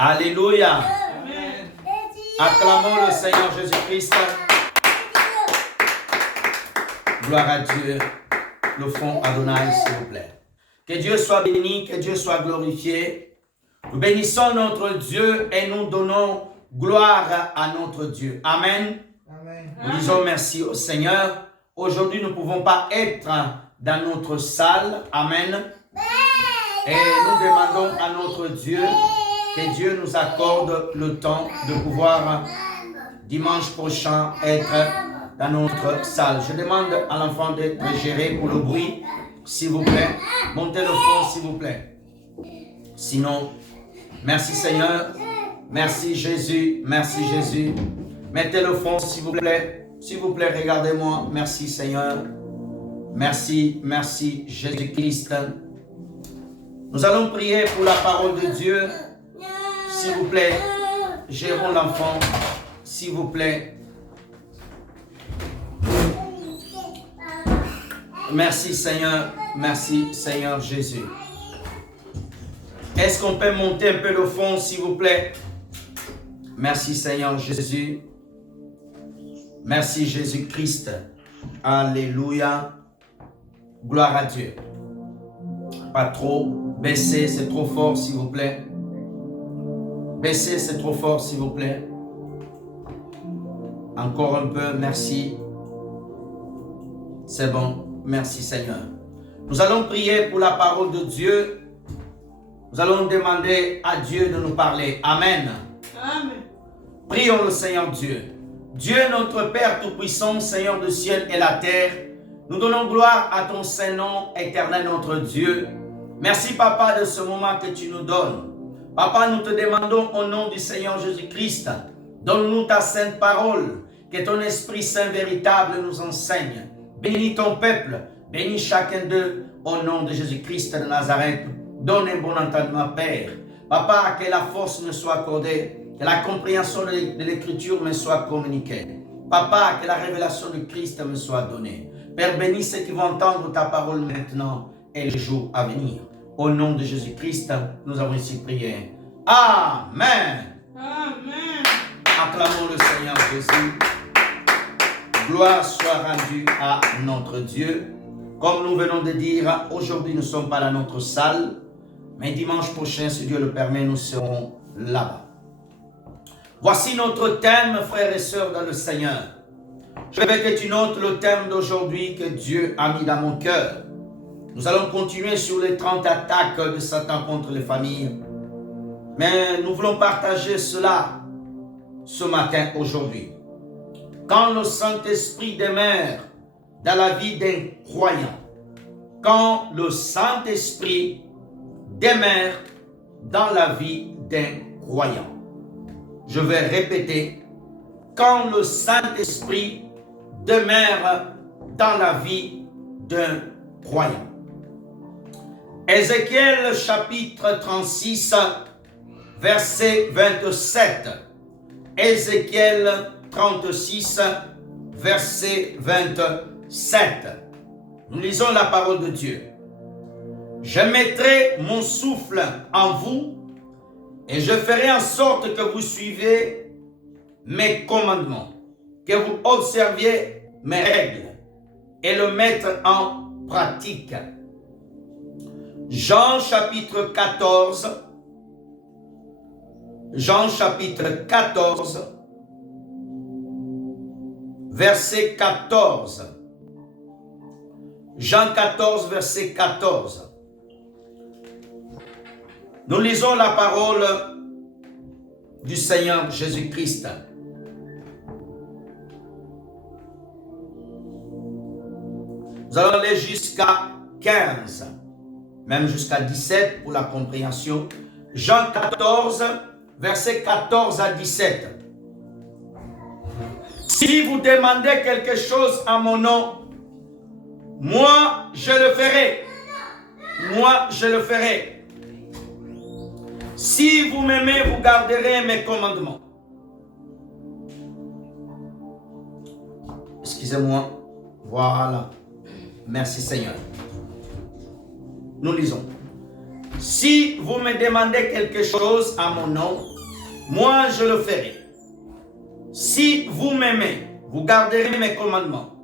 Alléluia. Amen. Acclamons le Seigneur Jésus-Christ. Gloire à Dieu. Le fond Adonai, s'il vous plaît. Que Dieu soit béni, que Dieu soit glorifié. Nous bénissons notre Dieu et nous donnons gloire à notre Dieu. Amen. Amen. Nous disons merci au Seigneur. Aujourd'hui, nous ne pouvons pas être dans notre salle. Amen. Et nous demandons à notre Dieu que Dieu nous accorde le temps de pouvoir dimanche prochain être dans notre salle. Je demande à l'enfant d'être géré pour le bruit, s'il vous plaît. Montez le fond, s'il vous plaît. Sinon, merci Seigneur. Merci Jésus. Merci Jésus. Mettez le fond, s'il vous plaît. S'il vous plaît, regardez-moi. Merci Seigneur. Merci, merci Jésus-Christ. Nous allons prier pour la parole de Dieu. S'il vous plaît, gérons l'enfant. S'il vous plaît. Merci Seigneur. Merci Seigneur Jésus. Est-ce qu'on peut monter un peu le fond, s'il vous plaît? Merci Seigneur Jésus. Merci Jésus-Christ. Alléluia. Gloire à Dieu. Pas trop. Baissez, c'est trop fort, s'il vous plaît. Baissez, c'est trop fort, s'il vous plaît. Encore un peu, merci. C'est bon. Merci Seigneur. Nous allons prier pour la parole de Dieu. Nous allons demander à Dieu de nous parler. Amen. Amen. Prions le Seigneur Dieu. Dieu notre Père Tout-Puissant, Seigneur du ciel et la terre, nous donnons gloire à ton Saint-Nom, éternel notre Dieu. Merci Papa de ce moment que tu nous donnes. Papa, nous te demandons au nom du Seigneur Jésus-Christ, donne-nous ta sainte parole, que ton Esprit Saint véritable nous enseigne. Bénis ton peuple, bénis chacun d'eux au nom de Jésus-Christ de Nazareth. Donne un bon entendement, Père. Papa, que la force me soit accordée, que la compréhension de l'Écriture me soit communiquée. Papa, que la révélation de Christ me soit donnée. Père, bénis ceux qui vont entendre ta parole maintenant et les jours à venir. Au nom de Jésus-Christ, nous avons ici prié. Amen. Amen. Acclamons le Seigneur Jésus. Gloire soit rendue à notre Dieu. Comme nous venons de dire, aujourd'hui nous ne sommes pas dans notre salle, mais dimanche prochain, si Dieu le permet, nous serons là-bas. Voici notre thème, frères et sœurs dans le Seigneur. Je veux que tu notes le thème d'aujourd'hui que Dieu a mis dans mon cœur. Nous allons continuer sur les 30 attaques de Satan contre les familles. Mais nous voulons partager cela ce matin, aujourd'hui. Quand le Saint-Esprit demeure dans la vie d'un croyant, quand le Saint-Esprit demeure dans la vie d'un croyant. Je vais répéter, quand le Saint-Esprit demeure dans la vie d'un croyant. Ézéchiel chapitre 36, verset 27. Ézéchiel 36, verset 27. Nous lisons la parole de Dieu. Je mettrai mon souffle en vous et je ferai en sorte que vous suivez mes commandements, que vous observiez mes règles et le mettre en pratique. Jean chapitre 14, Jean chapitre 14, verset 14. Jean 14, verset 14. Nous lisons la parole du Seigneur Jésus-Christ. Nous allons aller jusqu'à 15, même jusqu'à 17 pour la compréhension. Jean 14, verset 14 à 17. Si vous demandez quelque chose à mon nom, moi je le ferai. Moi je le ferai. Si vous m'aimez, vous garderez mes commandements. Excusez-moi. Voilà. Merci Seigneur. Nous lisons. si vous me demandez quelque chose à mon nom, moi je le ferai. Si vous m'aimez, vous garderez mes commandements.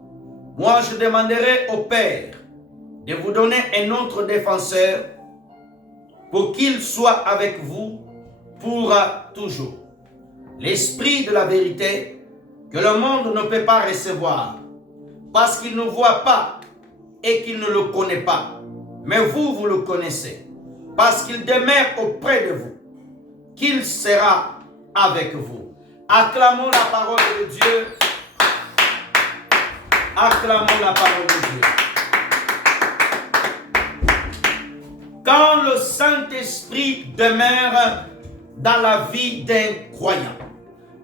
Moi je demanderai au Père de vous donner un autre défenseur pour qu'il soit avec vous pour toujours. L'Esprit de la vérité que le monde ne peut pas recevoir parce qu'il ne voit pas et qu'il ne le connaît pas. Mais vous, vous le connaissez parce qu'il demeure auprès de vous, qu'il sera avec vous. Acclamons la parole de Dieu. Acclamons la parole de Dieu. Quand le Saint-Esprit demeure dans la vie d'un croyant,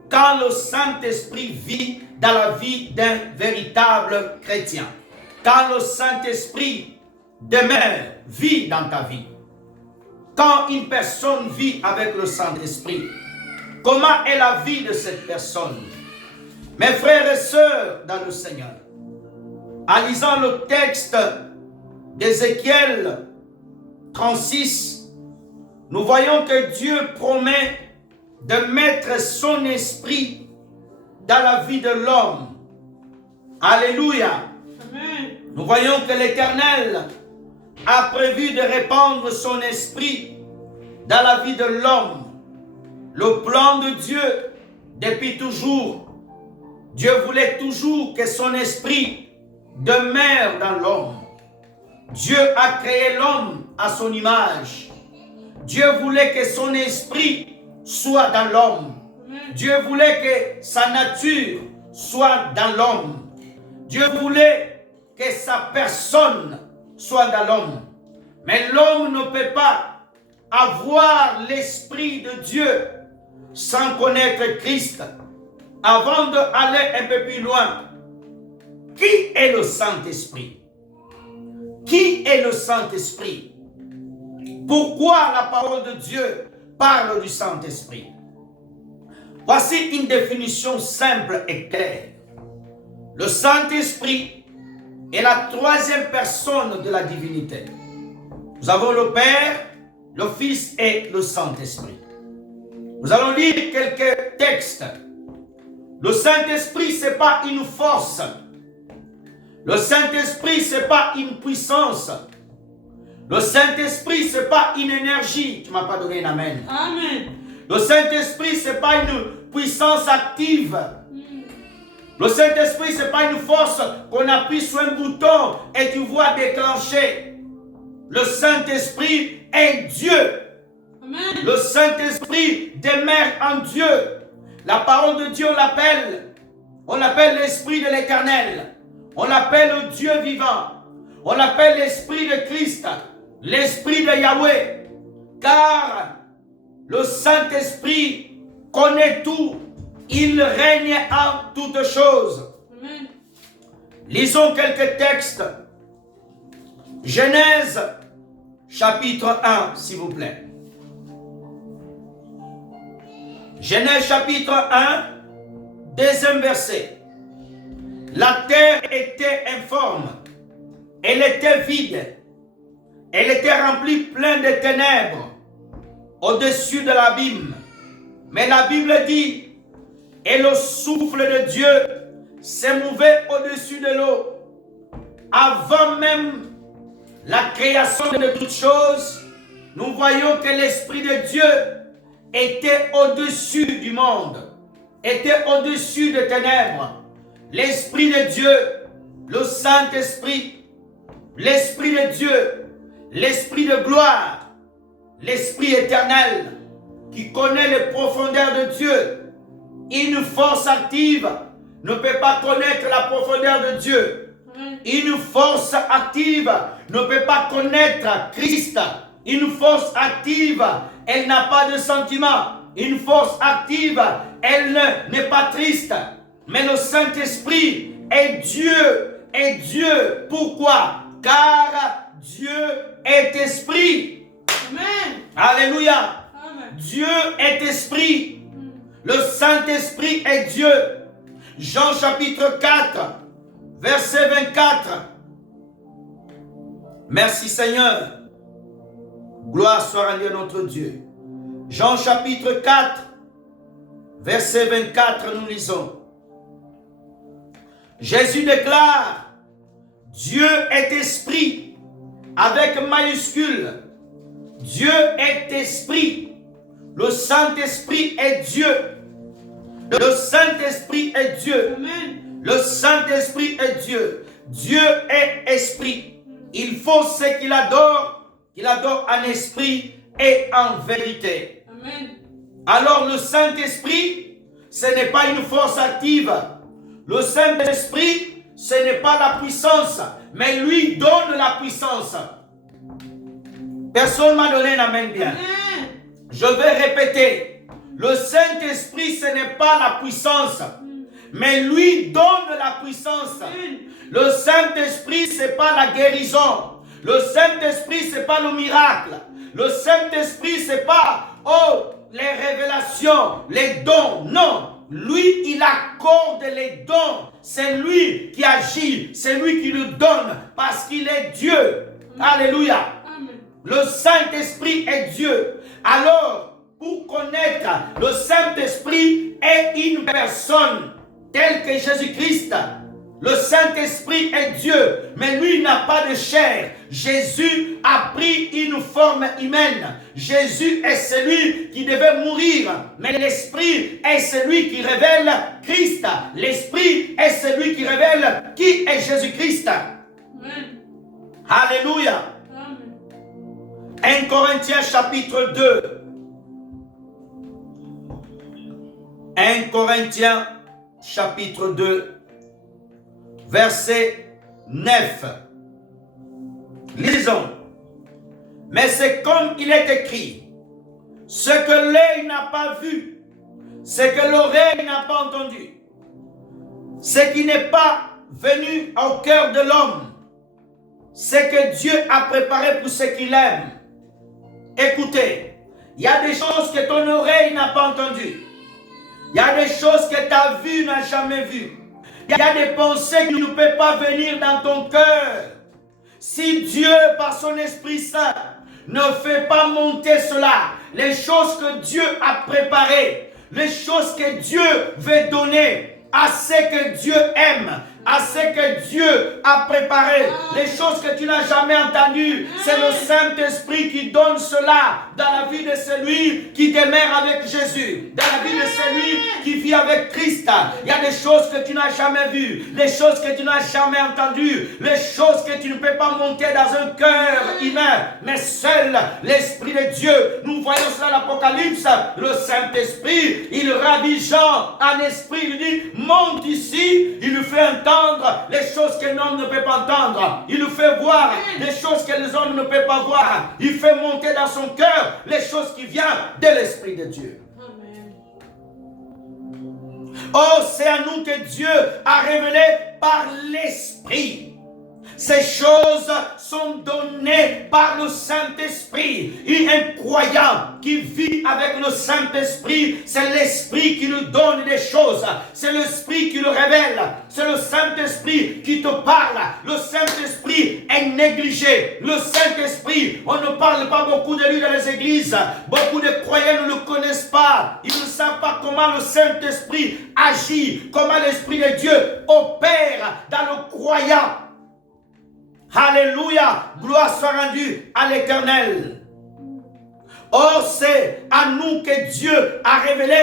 quand le Saint-Esprit vit dans la vie d'un véritable chrétien, quand le Saint-Esprit demeure, vit dans ta vie, quand une personne vit avec le Saint-Esprit, comment est la vie de cette personne? Mes frères et sœurs dans le Seigneur, en lisant le texte d'Ézéchiel 36, nous voyons que Dieu promet de mettre son esprit dans la vie de l'homme. Alléluia. Amen. Nous voyons que l'Éternel a prévu de répandre son esprit dans la vie de l'homme. Le plan de Dieu depuis toujours. Dieu voulait toujours que son esprit demeure dans l'homme. Dieu a créé l'homme à son image. Dieu voulait que son esprit soit dans l'homme. Dieu voulait que sa nature soit dans l'homme. Dieu voulait que sa personne soit dans l'homme. Mais l'homme ne peut pas avoir l'esprit de Dieu sans connaître Christ. Avant d'aller un peu plus loin, qui est le Saint-Esprit? Qui est le Saint-Esprit? Pourquoi la parole de Dieu parle du Saint-Esprit? Voici une définition simple et claire. Le Saint-Esprit est la troisième personne de la divinité. Nous avons le Père, le Fils et le Saint-Esprit. Nous allons lire quelques textes. Le Saint-Esprit, ce n'est pas une force. Le Saint-Esprit, ce n'est pas une puissance. Le Saint-Esprit, ce n'est pas une énergie. Tu ne m'as pas donné un amen. Amen. Le Saint-Esprit, ce n'est pas une puissance active. Le Saint-Esprit, ce n'est pas une force qu'on appuie sur un bouton et tu vois déclencher. Le Saint-Esprit est Dieu. Amen. Le Saint-Esprit demeure en Dieu. La parole de Dieu, on l'appelle l'Esprit de l'Éternel. On l'appelle le Dieu vivant. On l'appelle l'Esprit de Christ, l'Esprit de Yahweh. Car le Saint-Esprit connaît tout. Il règne en toutes choses. Amen. Lisons quelques textes. Genèse, chapitre 1, s'il vous plaît. Genèse, chapitre 1, deuxième verset. La terre était informe. Elle était vide. Elle était remplie pleine de ténèbres au-dessus de l'abîme. Mais la Bible dit, et le souffle de Dieu s'est mouvait au-dessus de l'eau. Avant même la création de toutes choses, nous voyons que l'Esprit de Dieu était au-dessus du monde, était au-dessus des ténèbres. L'Esprit de Dieu, le Saint-Esprit, l'Esprit de Dieu, l'Esprit de gloire, l'Esprit éternel qui connaît les profondeurs de Dieu. Une force active ne peut pas connaître la profondeur de Dieu. Une force active ne peut pas connaître Christ. Une force active, elle n'a pas de sentiment. Une force active, elle n'est pas triste. Mais le Saint-Esprit est Dieu. Est Dieu. Pourquoi? Car Dieu est esprit. Amen. Alléluia. Amen. Dieu est esprit. Le Saint-Esprit est Dieu. Jean chapitre 4, verset 24. Merci Seigneur. Gloire soit rendue à notre Dieu. Jean chapitre 4, verset 24, nous lisons. Jésus déclare, Dieu est esprit, avec majuscule. Dieu est esprit. Le Saint-Esprit est Dieu. Le Saint-Esprit est Dieu. Amen. Le Saint-Esprit est Dieu. Dieu est esprit. Il faut ce qu'il adore en esprit et en vérité. Amen. Alors le Saint-Esprit, ce n'est pas une force active. Le Saint-Esprit, ce n'est pas la puissance, mais lui donne la puissance. Personne m'a donné un amen bien. Amen. Je vais répéter. Le Saint-Esprit, ce n'est pas la puissance, mais lui donne la puissance. Amen. Le Saint-Esprit, ce n'est pas la guérison. Le Saint-Esprit, ce n'est pas le miracle. Le Saint-Esprit, ce n'est pas, les révélations, les dons. Non. Lui, il accorde les dons. C'est lui qui agit. C'est lui qui nous donne parce qu'il est Dieu. Alléluia. Amen. Le Saint-Esprit est Dieu. Alors, pour connaître, le Saint-Esprit est une personne telle que Jésus-Christ. Le Saint-Esprit est Dieu, mais lui n'a pas de chair. Jésus a pris une forme humaine. Jésus est celui qui devait mourir, mais l'Esprit est celui qui révèle Christ. L'Esprit est celui qui révèle qui est Jésus-Christ. Amen. Alléluia. Amen. 1 Corinthiens chapitre 2. 1 Corinthiens chapitre 2. Verset 9. Lisons. Mais c'est comme il est écrit, ce que l'œil n'a pas vu, ce que l'oreille n'a pas entendu, ce qui n'est pas venu au cœur de l'homme, ce que Dieu a préparé pour ceux qu'il aime. Écoutez, il y a des choses que ton oreille n'a pas entendues. Il y a des choses que ta vue n'a jamais vues. Il y a des pensées qui ne peuvent pas venir dans ton cœur. Si Dieu, par son Esprit Saint, ne fait pas monter cela, les choses que Dieu a préparées, les choses que Dieu veut donner à ceux que Dieu aime, à ce que Dieu a préparé, les choses que tu n'as jamais entendues, c'est le Saint-Esprit qui donne cela dans la vie de celui qui demeure avec Jésus, dans la vie de celui qui vit avec Christ. Il y a des choses que tu n'as jamais vues, les choses que tu n'as jamais entendues, les choses que tu ne peux pas monter dans un cœur humain, mais seul l'Esprit de Dieu. Nous voyons cela à l'Apocalypse, le Saint-Esprit, il ravit Jean en esprit, il lui dit, monte ici, il lui fait entendre les choses que l'homme ne peut pas entendre. Il nous fait voir les choses que les hommes ne peuvent pas voir. Il fait monter dans son cœur les choses qui viennent de l'Esprit de Dieu. Amen. Oh, c'est à nous que Dieu a révélé par l'Esprit. Ces choses sont données par le Saint-Esprit. Un croyant qui vit avec le Saint-Esprit, c'est l'Esprit qui nous donne des choses. C'est l'Esprit qui le révèle. C'est le Saint-Esprit qui te parle. Le Saint-Esprit est négligé. Le Saint-Esprit, on ne parle pas beaucoup de lui dans les églises. Beaucoup de croyants ne le connaissent pas. Ils ne savent pas comment le Saint-Esprit agit, comment l'Esprit de Dieu opère dans le croyant. Alléluia, gloire soit rendue à l'Éternel. Or, c'est à nous que Dieu a révélé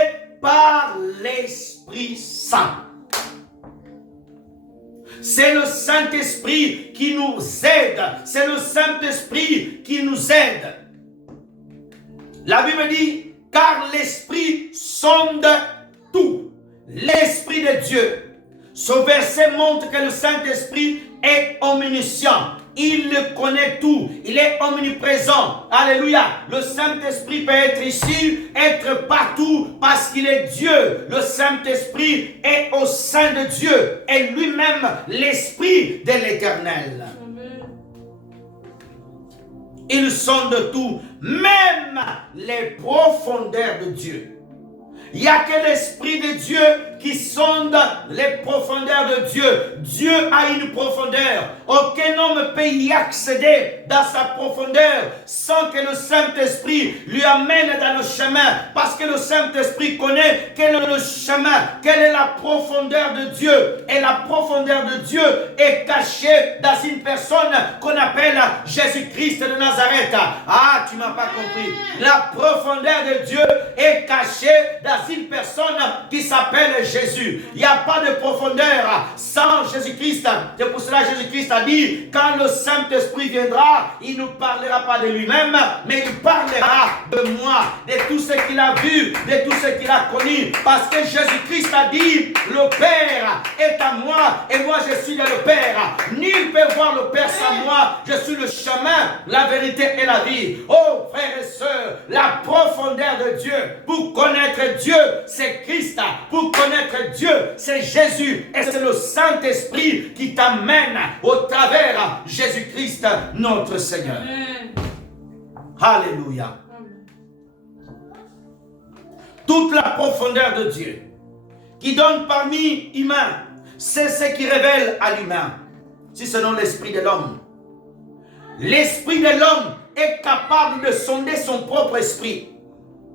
par l'Esprit Saint. C'est le Saint-Esprit qui nous aide. C'est le Saint-Esprit qui nous aide. La Bible dit, car l'Esprit sonde tout. L'Esprit de Dieu. Ce verset montre que le Saint-Esprit est omniscient. Il le connaît tout. Il est omniprésent. Alléluia. Le Saint-Esprit peut être ici, être partout parce qu'il est Dieu. Le Saint-Esprit est au sein de Dieu. Et lui-même, l'Esprit de l'Éternel. Il sonde tout, même les profondeurs de Dieu. Il n'y a que l'Esprit de Dieu qui sonde les profondeurs de Dieu. Dieu a une profondeur. Aucun homme peut y accéder dans sa profondeur sans que le Saint-Esprit lui amène dans le chemin. Parce que le Saint-Esprit connaît quel est le chemin, quelle est la profondeur de Dieu. Et la profondeur de Dieu est cachée dans une personne qu'on appelle Jésus-Christ de Nazareth. Ah, tu n'as pas compris. La profondeur de Dieu est cachée dans une personne qui s'appelle Jésus. Il n'y a pas de profondeur sans Jésus-Christ. C'est pour cela que Jésus-Christ a dit, quand le Saint-Esprit viendra, il ne parlera pas de lui-même, mais il parlera de moi, de tout ce qu'il a vu, de tout ce qu'il a connu. Parce que Jésus-Christ a dit, le Père est à moi et moi je suis dans le Père. Nul ne peut voir le Père sans moi. Je suis le chemin, la vérité et la vie. Oh frères et sœurs, la profondeur de Dieu, pour connaître Dieu, c'est Christ. Pour connaître Dieu, c'est Jésus. Et c'est le Saint-Esprit qui t'amène au travers Jésus-Christ, notre Seigneur. Amen. Alléluia. Toute la profondeur de Dieu qui donne parmi humains, c'est ce qui révèle à l'humain. Si selon l'esprit de l'homme. L'esprit de l'homme est capable de sonder son propre esprit.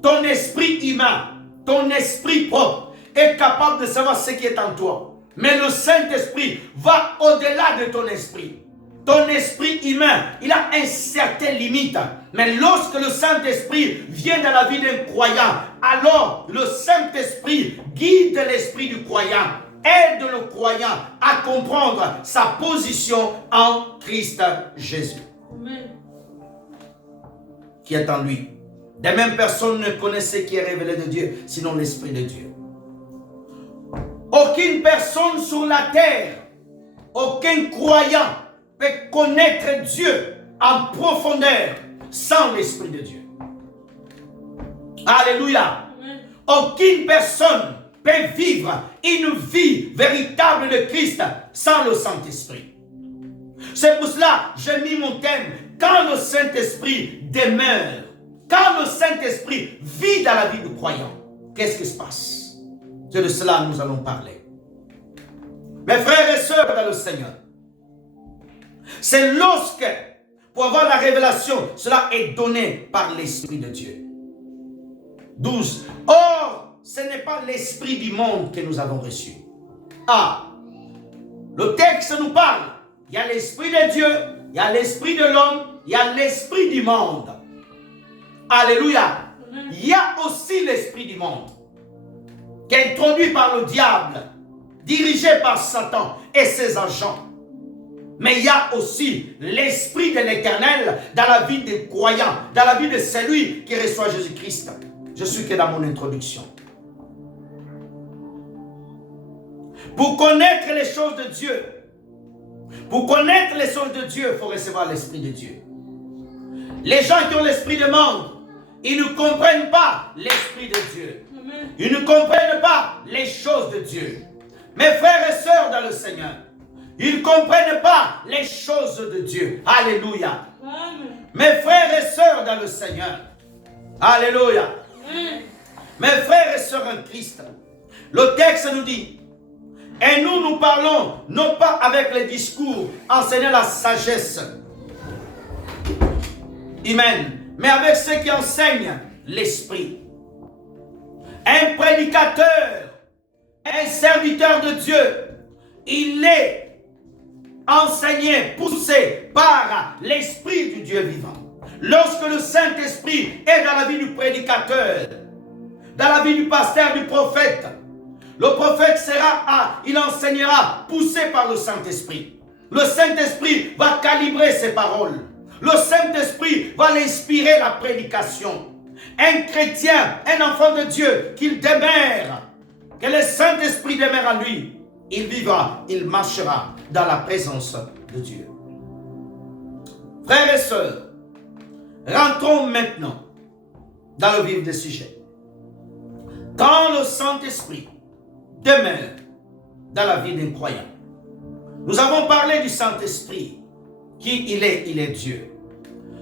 Ton esprit humain, ton esprit propre est capable de savoir ce qui est en toi. Mais le Saint-Esprit va au-delà de ton esprit. Ton esprit humain, il a une certaine limite. Mais lorsque le Saint-Esprit vient dans la vie d'un croyant, alors le Saint-Esprit guide l'esprit du croyant, aide le croyant à comprendre sa position en Christ Jésus. Amen. Qui est en lui. De même, personne ne connaît ce qui est révélé de Dieu, sinon l'Esprit de Dieu. Aucune personne sur la terre, aucun croyant peut connaître Dieu en profondeur sans l'Esprit de Dieu. Alléluia. Amen. Aucune personne peut vivre une vie véritable de Christ sans le Saint-Esprit. C'est pour cela que j'ai mis mon thème. Quand le Saint-Esprit demeure, quand le Saint-Esprit vit dans la vie du croyant, qu'est-ce qui se passe? C'est de cela que nous allons parler. Mes frères et sœurs dans le Seigneur, c'est lorsque, pour avoir la révélation, cela est donné par l'Esprit de Dieu. 12. Or, ce n'est pas l'Esprit du monde que nous avons reçu. Ah, le texte nous parle. Il y a l'Esprit de Dieu, il y a l'Esprit de l'homme, il y a l'Esprit du monde. Alléluia. Il y a aussi l'Esprit du monde, qui est introduit par le diable, dirigé par Satan et ses agents. Mais il y a aussi l'Esprit de l'Éternel dans la vie des croyants, dans la vie de celui qui reçoit Jésus-Christ. Je suis que dans mon introduction. Pour connaître les choses de Dieu, pour connaître les choses de Dieu, il faut recevoir l'Esprit de Dieu. Les gens qui ont l'Esprit du monde, ils ne comprennent pas l'Esprit de Dieu. Amen. Ils ne comprennent pas les choses de Dieu. Mes frères et sœurs dans le Seigneur, ils ne comprennent pas les choses de Dieu. Alléluia. Amen. Mes frères et sœurs dans le Seigneur. Alléluia. Amen. Mes frères et sœurs en Christ. Le texte nous dit, et nous parlons non pas avec les discours enseignant la sagesse humaine, mais avec ceux qui enseignent l'esprit. Un prédicateur, un serviteur de Dieu, il est enseigné, poussé par l'Esprit du Dieu vivant. Lorsque le Saint-Esprit est dans la vie du prédicateur, dans la vie du pasteur, du prophète, le prophète il enseignera poussé par le Saint-Esprit. Le Saint-Esprit va calibrer ses paroles. Le Saint-Esprit va l'inspirer la prédication. Un chrétien, un enfant de Dieu, qu'il demeure, que le Saint-Esprit demeure en lui, il vivra, il marchera dans la présence de Dieu. Frères et sœurs, rentrons maintenant dans le vif du sujet. Quand le Saint-Esprit demeure dans la vie d'un croyant, nous avons parlé du Saint-Esprit, qui il est Dieu.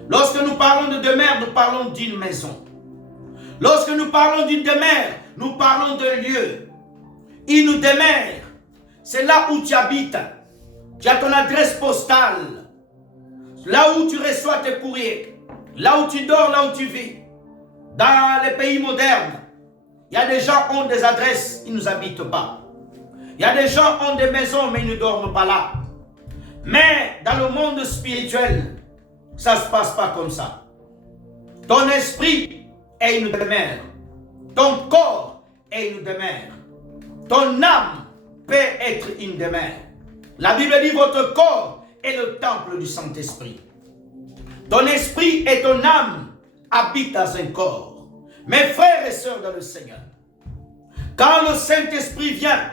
Lorsque nous parlons de demeure, nous parlons d'une maison. Lorsque nous parlons d'une demeure, nous parlons d'un lieu. Il nous demeure. C'est là où tu habites. Tu as ton adresse postale. Là où tu reçois tes courriers. Là où tu dors, là où tu vis. Dans les pays modernes, il y a des gens qui ont des adresses, ils ne nous habitent pas. Il y a des gens qui ont des maisons, mais ils ne dorment pas là. Mais dans le monde spirituel, ça ne se passe pas comme ça. Ton esprit est une demeure. Ton corps est une demeure. Ton âme peut être une demeure. La Bible dit votre corps est le temple du Saint-Esprit. Ton esprit et ton âme habitent dans un corps. Mes frères et sœurs dans le Seigneur, quand le Saint-Esprit vient,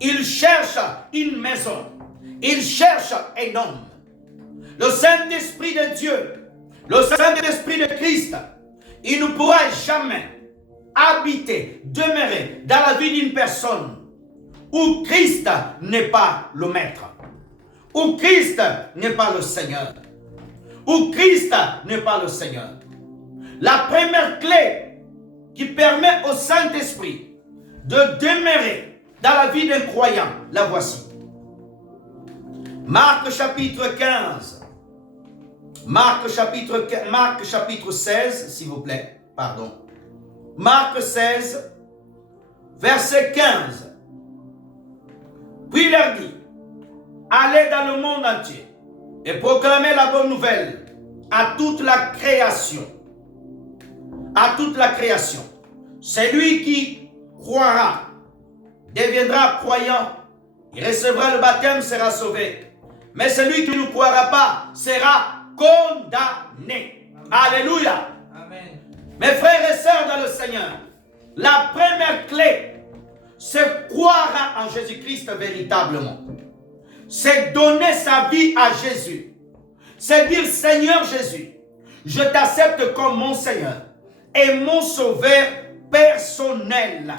il cherche une maison. Il cherche un homme. Le Saint-Esprit de Dieu, le Saint-Esprit de Christ, il ne pourra jamais habiter, demeurer dans la vie d'une personne où Christ n'est pas le maître, où Christ n'est pas le Seigneur, où Christ n'est pas le Seigneur. La première clé qui permet au Saint-Esprit de demeurer dans la vie d'un croyant, la voici. Marc chapitre 15. Marc chapitre 16, s'il vous plaît. Pardon. Marc 16, verset 15. Puis il leur dit, allez dans le monde entier et proclamez la bonne nouvelle à toute la création. À toute la création. Celui qui croira deviendra croyant, il recevra le baptême, sera sauvé. Mais celui qui ne croira pas sera condamné. Alléluia. Amen. Mes frères et sœurs dans le Seigneur, la première clé, c'est croire en Jésus-Christ véritablement. C'est donner sa vie à Jésus. C'est dire, Seigneur Jésus, je t'accepte comme mon Seigneur et mon Sauveur personnel.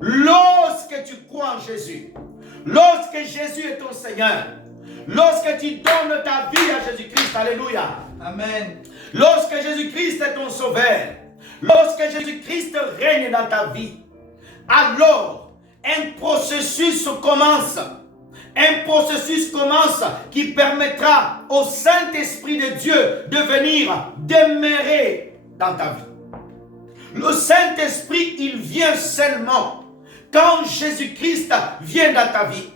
Lorsque tu crois en Jésus, lorsque Jésus est ton Seigneur, lorsque tu donnes ta vie à Jésus-Christ, alléluia. Amen. Lorsque Jésus-Christ est ton Sauveur, lorsque Jésus-Christ règne dans ta vie, alors un processus commence. Un processus commence qui permettra au Saint-Esprit de Dieu de venir demeurer dans ta vie. Le Saint-Esprit, il vient seulement quand Jésus-Christ vient dans ta vie.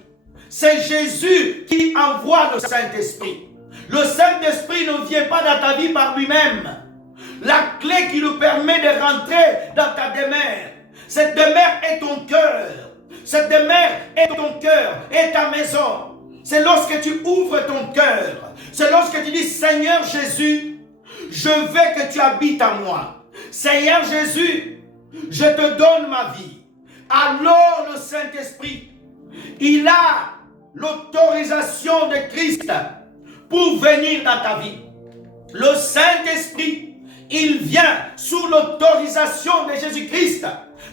C'est Jésus qui envoie le Saint-Esprit. Le Saint-Esprit ne vient pas dans ta vie par lui-même. La clé qui nous permet de rentrer dans ta demeure, cette demeure est ton cœur. Cette demeure est ton cœur, est ta maison. C'est lorsque tu ouvres ton cœur. C'est lorsque tu dis, Seigneur Jésus, je veux que tu habites en moi. Seigneur Jésus, je te donne ma vie. Alors le Saint-Esprit, il a l'autorisation de Christ pour venir dans ta vie. Le Saint-Esprit, il vient sous l'autorisation de Jésus-Christ.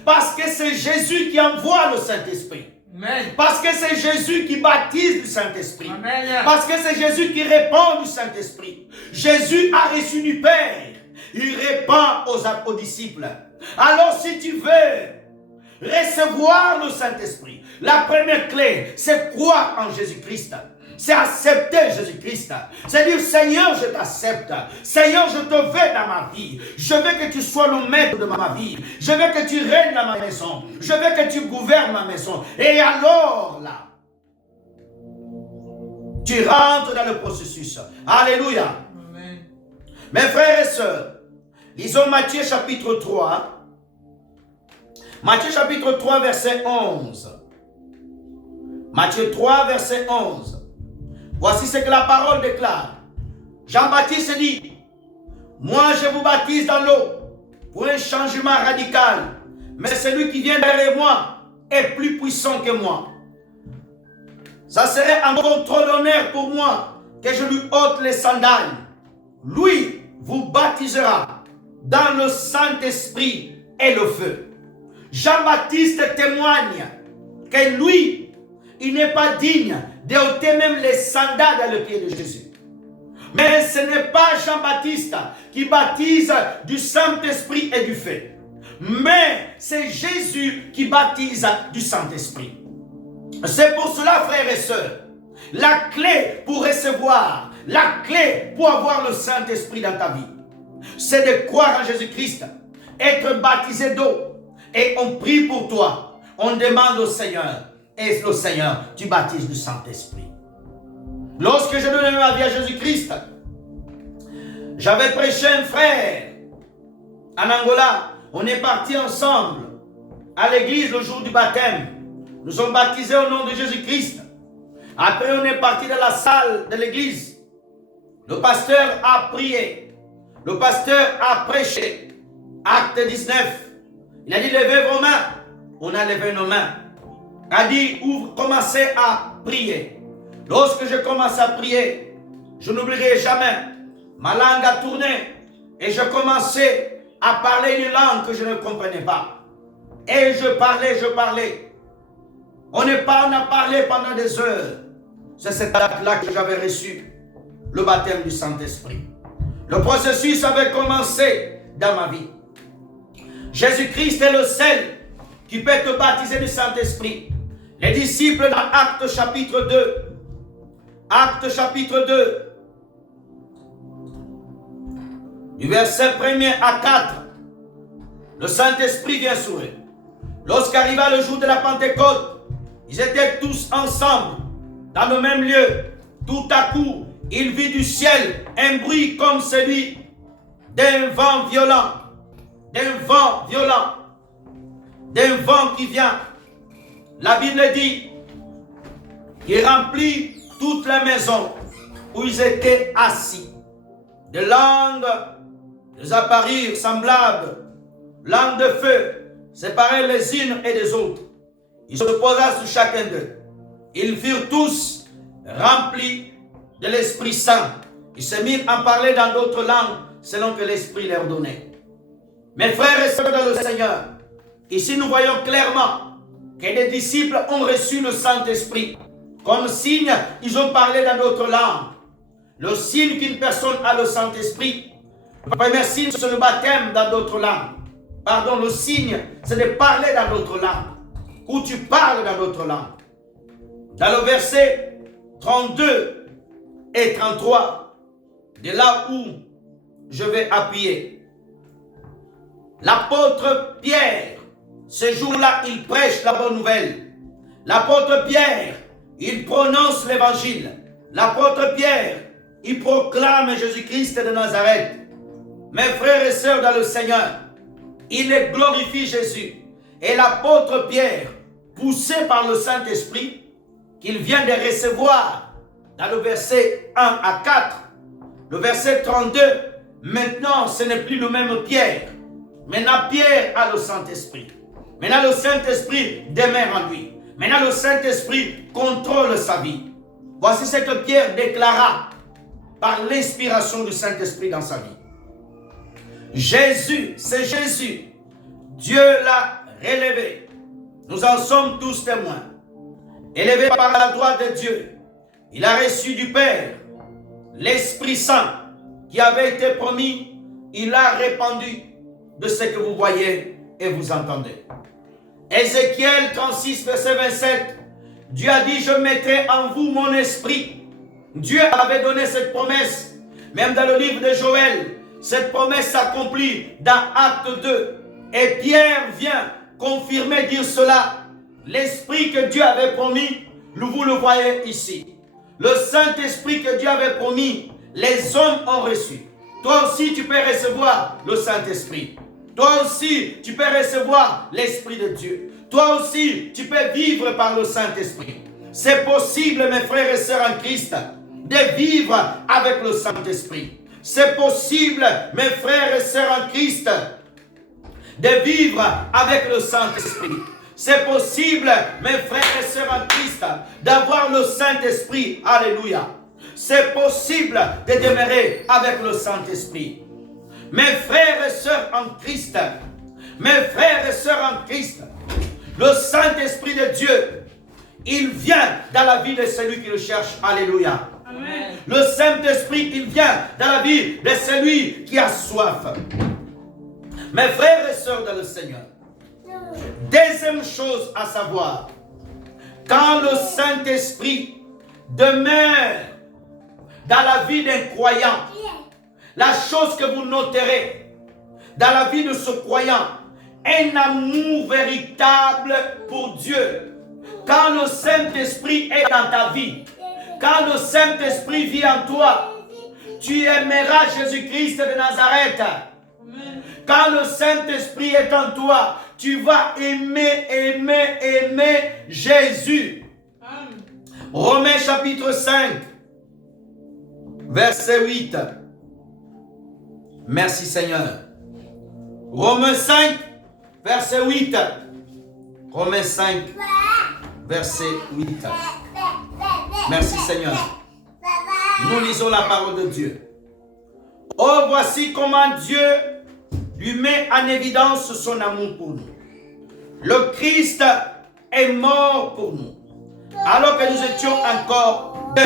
Parce que c'est Jésus qui envoie le Saint-Esprit. Amen. Parce que c'est Jésus qui baptise du Saint-Esprit. Amen. Parce que c'est Jésus qui répand du Saint-Esprit. Jésus a reçu du Père. Il répand aux disciples. Alors si tu veux recevoir le Saint-Esprit, la première clé, c'est croire en Jésus-Christ. C'est accepter Jésus-Christ. C'est dire, Seigneur, je t'accepte. Seigneur, je te veux dans ma vie. Je veux que tu sois le maître de ma vie. Je veux que tu règnes dans ma maison. Je veux que tu gouvernes ma maison. Et alors, là, tu rentres dans le processus. Alléluia. Amen. Mes frères et sœurs, lisons Matthieu chapitre 3. Matthieu chapitre 3, verset 11. Matthieu 3, verset 11. Voici ce que la parole déclare. Jean-Baptiste dit, moi je vous baptise dans l'eau pour un changement radical. Mais celui qui vient derrière moi est plus puissant que moi. Ça serait encore trop d'honneur pour moi que je lui ôte les sandales. Lui vous baptisera dans le Saint-Esprit et le feu. Jean-Baptiste témoigne que lui, il n'est pas digne d'ôter même les sandales dans le pied de Jésus. Mais ce n'est pas Jean-Baptiste qui baptise du Saint-Esprit et du feu. mais c'est Jésus qui baptise du Saint-Esprit. C'est pour cela, frères et sœurs, la clé pour recevoir, la clé pour avoir le Saint-Esprit dans ta vie, c'est de croire en Jésus-Christ, être baptisé d'eau, et on prie pour toi, on demande au Seigneur, et le Seigneur, tu baptises du Saint-Esprit. Lorsque je donnais ma vie à Jésus-Christ, j'avais prêché un frère en Angola, on est partis ensemble à l'église le jour du baptême. Nous sommes baptisés au nom de Jésus-Christ. Après, on est parti dans la salle de l'église. Le pasteur a prié. Le pasteur a prêché. Acte 19. Il a dit, levez vos mains. On a levé nos mains. Il a dit, commencez à prier. Lorsque je commence à prier, je n'oublierai jamais. Ma langue a tourné. Et je commençais à parler une langue que je ne comprenais pas. Et je parlais. On a parlé pendant des heures. C'est cette date-là que j'avais reçu le baptême du Saint-Esprit. Le processus avait commencé dans ma vie. Jésus-Christ est le seul qui peut te baptiser du Saint-Esprit. Les disciples dans Acte chapitre 2. Acte chapitre 2. Du verset 1er à 4. Le Saint-Esprit vient sur eux. Lorsqu'arriva le jour de la Pentecôte, ils étaient tous ensemble, dans le même lieu. Tout à coup, il vit du ciel un bruit comme celui d'un vent violent. D'un vent violent. D'un vent qui vient. La Bible dit qu'il remplit toute la maison où ils étaient assis. De langues, des apparurent semblables, langues de feu, séparées les unes et des autres. Il se posa sur chacun d'eux. Ils furent tous remplis de l'Esprit Saint. Ils se mirent à parler dans d'autres langues selon que l'Esprit leur donnait. Mes frères et sœurs dans le Seigneur, ici nous voyons clairement que les disciples ont reçu le Saint-Esprit. Comme signe, ils ont parlé dans d'autres langues. Le signe qu'une personne a le Saint-Esprit, le premier signe c'est le baptême dans d'autres langues. Pardon, le signe c'est de parler dans d'autres langues. Où tu parles dans d'autres langues. Dans le verset 32 et 33, de là où je vais appuyer. L'apôtre Pierre, ce jour-là, il prêche la bonne nouvelle. L'apôtre Pierre, il prononce l'évangile. L'apôtre Pierre, il proclame Jésus-Christ de Nazareth. Mes frères et sœurs dans le Seigneur, il glorifie Jésus. Et l'apôtre Pierre, poussé par le Saint-Esprit, qu'il vient de recevoir dans le verset 1 à 4, le verset 32, maintenant ce n'est plus le même Pierre. Maintenant Pierre a le Saint-Esprit. Maintenant le Saint-Esprit demeure en lui. Maintenant le Saint-Esprit contrôle sa vie. Voici ce que Pierre déclara par l'inspiration du Saint-Esprit dans sa vie. Jésus, c'est Jésus. Dieu l'a relevé. Nous en sommes tous témoins. Élevé par la droite de Dieu, il a reçu du Père l'Esprit Saint qui avait été promis. Il a répandu de ce que vous voyez et vous entendez. Ézéchiel 36, verset 27, Dieu a dit, je mettrai en vous mon esprit. Dieu avait donné cette promesse, même dans le livre de Joël. Cette promesse s'accomplit dans Acte 2. Et Pierre vient confirmer, dire cela. L'esprit que Dieu avait promis, vous le voyez ici. Le Saint-Esprit que Dieu avait promis, les hommes ont reçu. Toi aussi, tu peux recevoir le Saint-Esprit. Toi aussi, tu peux recevoir l'Esprit de Dieu. Toi aussi, tu peux vivre par le Saint-Esprit. C'est possible, mes frères et sœurs en Christ, de vivre avec le Saint-Esprit. C'est possible, mes frères et sœurs en Christ, de vivre avec le Saint-Esprit. C'est possible, mes frères et sœurs en Christ, d'avoir le Saint-Esprit. Alléluia. C'est possible de demeurer avec le Saint-Esprit. Mes frères et sœurs en Christ, mes frères et sœurs en Christ, le Saint-Esprit de Dieu, il vient dans la vie de celui qui le cherche. Alléluia. Amen. Le Saint-Esprit, il vient dans la vie de celui qui a soif. Mes frères et sœurs dans le Seigneur, deuxième chose à savoir, quand le Saint-Esprit demeure dans la vie d'un croyant, la chose que vous noterez dans la vie de ce croyant, un amour véritable pour Dieu. Quand le Saint-Esprit est dans ta vie, quand le Saint-Esprit vit en toi, tu aimeras Jésus-Christ de Nazareth. Quand le Saint-Esprit est en toi, tu vas aimer Jésus. Romains chapitre 5, verset 8. Merci Seigneur. Romains 5, verset 8. Romains 5, verset 8. Merci Seigneur. Nous lisons la parole de Dieu. Oh, voici comment Dieu lui met en évidence son amour pour nous. Le Christ est mort pour nous, alors que nous étions encore deux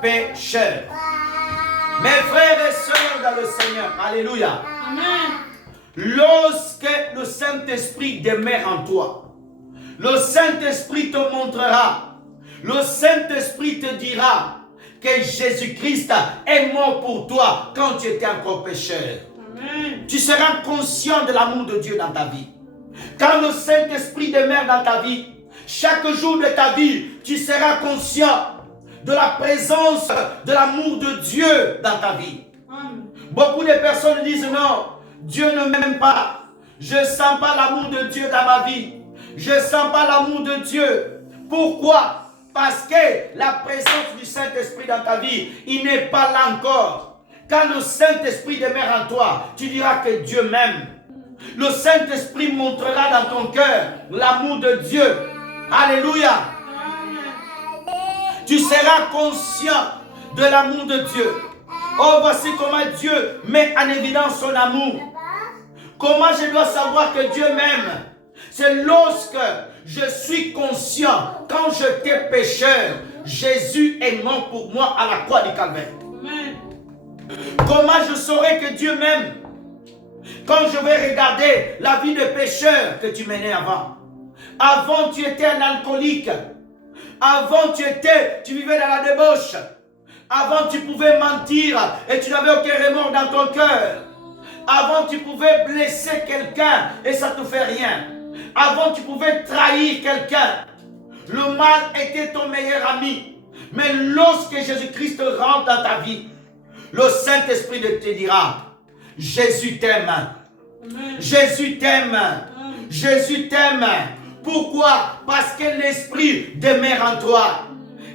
pécheurs. Mes frères et sœurs dans le Seigneur, alléluia. Amen. Lorsque le Saint-Esprit demeure en toi, le Saint-Esprit te montrera, le Saint-Esprit te dira que Jésus-Christ est mort pour toi quand tu étais encore pécheur. Amen. Tu seras conscient de l'amour de Dieu dans ta vie. Quand le Saint-Esprit demeure dans ta vie, chaque jour de ta vie, tu seras conscient de la présence de l'amour de Dieu dans ta vie. Amen. Beaucoup de personnes disent non, Dieu ne m'aime pas. Je ne sens pas l'amour de Dieu dans ma vie. Je ne sens pas l'amour de Dieu. Pourquoi? Parce que la présence du Saint-Esprit dans ta vie, il n'est pas là encore. Quand le Saint-Esprit demeure en toi, tu diras que Dieu m'aime. Le Saint-Esprit montrera dans ton cœur l'amour de Dieu. Alléluia. Tu seras conscient de l'amour de Dieu. Oh, voici comment Dieu met en évidence son amour. Comment je dois savoir que Dieu m'aime? C'est lorsque je suis conscient, quand j'étais pécheur, Jésus est mort pour moi à la croix du Calvaire. Amen. Comment je saurai que Dieu m'aime? Quand je vais regarder la vie de pécheur que tu menais avant. Avant, tu étais un alcoolique. Avant, tu vivais dans la débauche. Avant, tu pouvais mentir et tu n'avais aucun remords dans ton cœur. Avant, tu pouvais blesser quelqu'un et ça ne te fait rien. Avant, tu pouvais trahir quelqu'un. Le mal était ton meilleur ami. Mais lorsque Jésus-Christ rentre dans ta vie, le Saint-Esprit te dira, Jésus t'aime. Jésus t'aime. Jésus t'aime. Pourquoi? Parce que l'Esprit demeure en toi.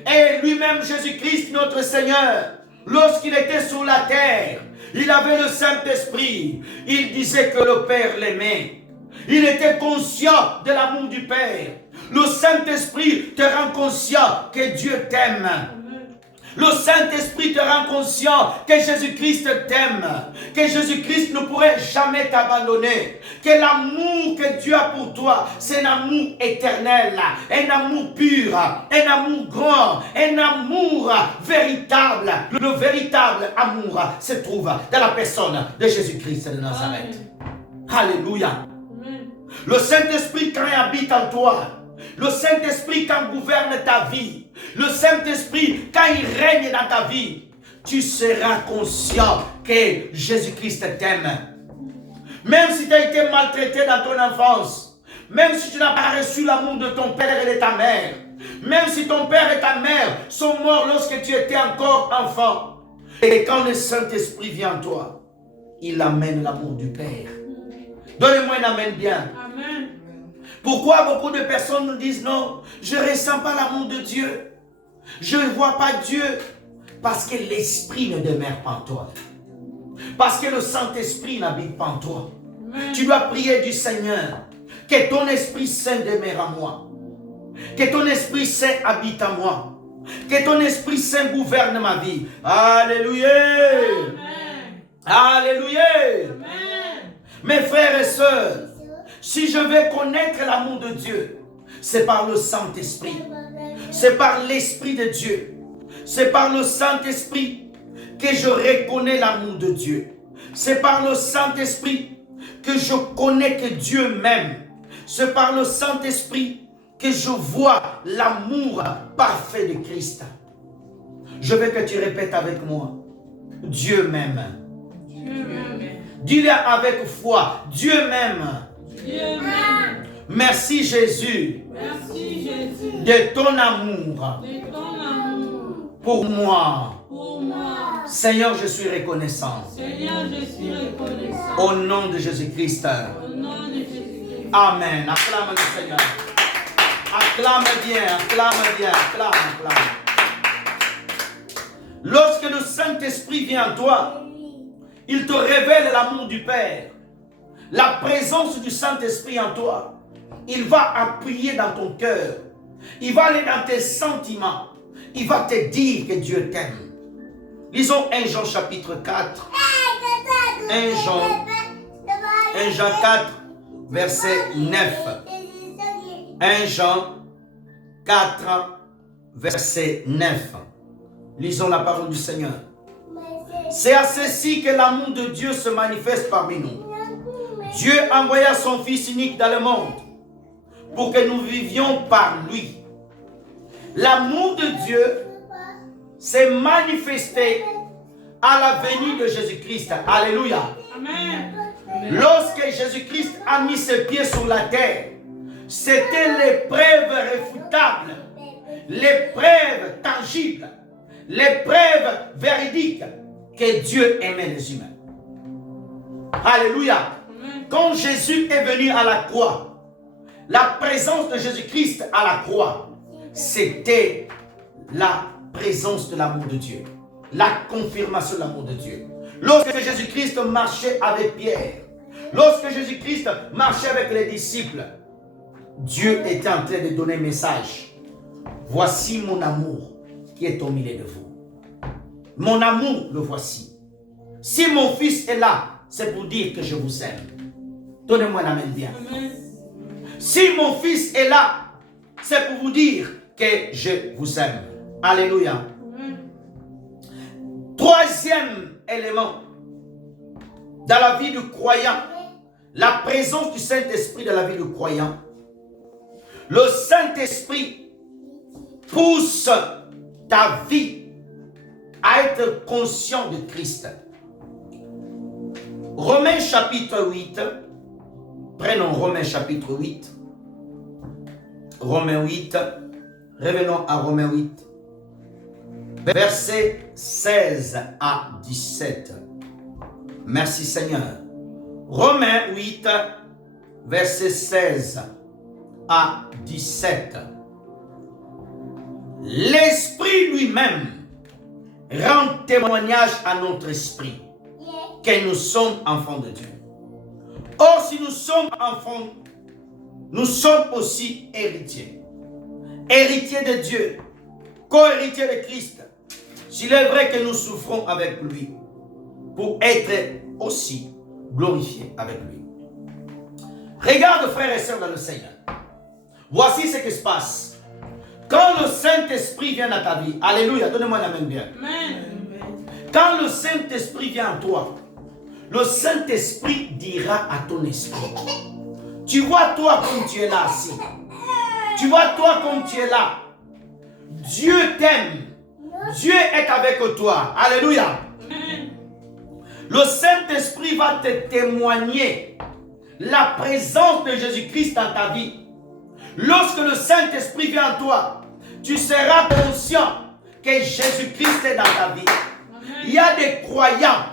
Et lui-même, Jésus-Christ, notre Seigneur, lorsqu'il était sur la terre, il avait le Saint-Esprit. Il disait que le Père l'aimait. Il était conscient de l'amour du Père. Le Saint-Esprit te rend conscient que Dieu t'aime. Le Saint-Esprit te rend conscient que Jésus-Christ t'aime, que Jésus-Christ ne pourrait jamais t'abandonner, que l'amour que Dieu a pour toi, c'est un amour éternel, un amour pur, un amour grand, un amour véritable. Le véritable amour se trouve dans la personne de Jésus-Christ de Nazareth. Alléluia. Le Saint-Esprit quand il habite en toi, le Saint-Esprit quand il gouverne ta vie, le Saint-Esprit quand il règne dans ta vie, tu seras conscient que Jésus-Christ t'aime. Même si tu as été maltraité dans ton enfance, même si tu n'as pas reçu l'amour de ton père et de ta mère, même si ton père et ta mère sont morts lorsque tu étais encore enfant, et quand le Saint-Esprit vient en toi, il amène l'amour du Père. Donnez-moi un amen bien. Amen. Pourquoi beaucoup de personnes nous disent non, je ne ressens pas l'amour de Dieu. Je ne vois pas Dieu. Parce que l'Esprit ne demeure pas en toi. Parce que le Saint-Esprit n'habite pas en toi. Amen. Tu dois prier du Seigneur. Que ton Esprit Saint demeure en moi. Que ton Esprit Saint habite en moi. Que ton Esprit Saint gouverne ma vie. Alléluia. Amen. Alléluia. Amen. Mes frères et sœurs, si je veux connaître l'amour de Dieu, c'est par le Saint-Esprit. C'est par l'Esprit de Dieu. C'est par le Saint-Esprit que je reconnais l'amour de Dieu. C'est par le Saint-Esprit que je connais que Dieu m'aime. C'est par le Saint-Esprit que je vois l'amour parfait de Christ. Je veux que tu répètes avec moi. Dieu m'aime. Dieu m'aime. Dis-le avec foi. Dieu m'aime. Dieu m'aime. Merci Jésus Merci Jésus de ton amour de ton amour pour moi. pour moi. Seigneur, je suis reconnaissant. Seigneur, je suis reconnaissant. Au nom de Jésus-Christ. Au nom de Jésus-Christ. Amen. Acclame le Seigneur. Acclame bien, acclame bien, acclame. Lorsque le Saint-Esprit vient en toi, il te révèle l'amour du Père. La présence du Saint-Esprit en toi, il va appuyer dans ton cœur. Il va aller dans tes sentiments. Il va te dire que Dieu t'aime. Lisons 1 Jean chapitre 4. 1 Jean 4, verset 9. 1 Jean 4, verset 9. Lisons la parole du Seigneur. C'est à ceci que l'amour de Dieu se manifeste parmi nous. Dieu envoya son Fils unique dans le monde pour que nous vivions par lui. L'amour de Dieu s'est manifesté à la venue de Jésus-Christ. Alléluia. Amen. Lorsque Jésus-Christ a mis ses pieds sur la terre, c'était l'épreuve réfutable, l'épreuve tangible, l'épreuve véridique que Dieu aimait les humains. Alléluia. Quand Jésus est venu à la croix, la présence de Jésus-Christ à la croix, c'était la présence de l'amour de Dieu, la confirmation de l'amour de Dieu. Lorsque Jésus-Christ marchait avec Pierre, lorsque Jésus-Christ marchait avec les disciples, Dieu était en train de donner un message. Voici mon amour qui est au milieu de vous. Mon amour, le voici. Si mon fils est là, c'est pour dire que je vous aime. Donnez-moi la main bien. Amen. Si mon fils est là, c'est pour vous dire que je vous aime. Alléluia. Amen. Troisième élément, dans la vie du croyant, la présence du Saint-Esprit dans la vie du croyant. Le Saint-Esprit pousse ta vie à être conscient de Christ. Romains chapitre 8, prenons Romains chapitre 8. Romains 8, revenons à Romains 8. Versets 16 à 17. Merci Seigneur. Romains 8, verset 16 à 17. L'Esprit lui-même rend témoignage à notre esprit que nous sommes enfants de Dieu. Or, si nous sommes enfants, nous sommes aussi héritiers. Héritiers de Dieu, co-héritiers de Christ. S'il est vrai que nous souffrons avec lui, pour être aussi glorifiés avec lui. Regarde, frères et sœurs dans le Seigneur. Voici ce qui se passe. Quand le Saint-Esprit vient dans ta vie, alléluia, donnez-moi la main bien. Amen. Quand le Saint-Esprit vient en toi, le Saint-Esprit dira à ton esprit, tu vois toi comme tu es là assis. Tu vois toi comme tu es là. Dieu t'aime. Dieu est avec toi. Alléluia. Amen. Le Saint-Esprit va te témoigner la présence de Jésus-Christ dans ta vie. Lorsque le Saint-Esprit vient en toi, tu seras conscient que Jésus-Christ est dans ta vie. Amen. Il y a des croyants,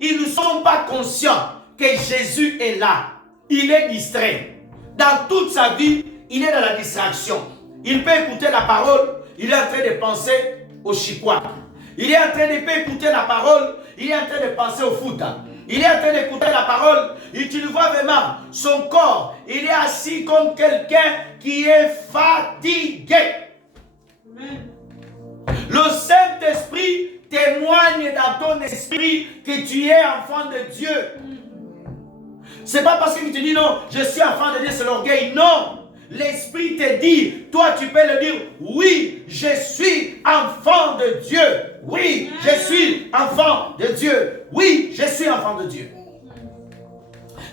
ils ne sont pas conscients que Jésus est là. Il est distrait. Dans toute sa vie, il est dans la distraction. Il peut écouter la parole, il est en train de penser au chicois. Il est en train de pas écouter la parole, il est en train de penser au foot. Il est en train d'écouter la parole et tu le vois vraiment, son corps, il est assis comme quelqu'un qui est fatigué. Amen. Le Saint-Esprit témoigne dans ton esprit que tu es enfant de Dieu. C'est pas parce qu'il te dit non, je suis enfant de Dieu, c'est l'orgueil. Non. L'Esprit te dit, toi tu peux le dire, oui, je suis enfant de Dieu. Oui, je suis enfant de Dieu. Oui, je suis enfant de Dieu.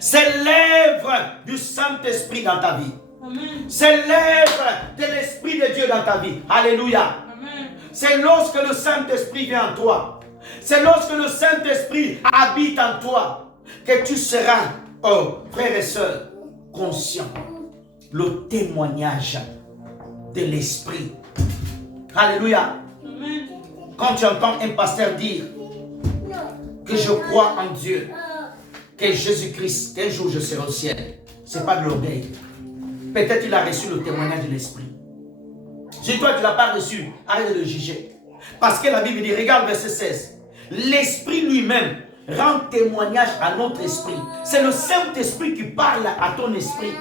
C'est l'œuvre du Saint-Esprit dans ta vie. Amen. C'est l'œuvre de l'Esprit de Dieu dans ta vie. Alléluia. Amen. C'est lorsque le Saint-Esprit vient en toi. C'est lorsque le Saint-Esprit habite en toi que tu seras, oh, frères et sœurs, conscient. Le témoignage de l'Esprit. Alléluia. Amen. Quand tu entends un pasteur dire que je crois en Dieu, que Jésus-Christ, qu'un jour je serai au ciel, ce n'est pas de l'orgueil. Peut-être il a reçu le témoignage de l'Esprit. Si toi tu ne l'as pas reçu, arrête de le juger. Parce que la Bible dit, regarde verset 16, l'Esprit lui-même rend témoignage à notre esprit. C'est le Saint-Esprit qui parle à ton esprit.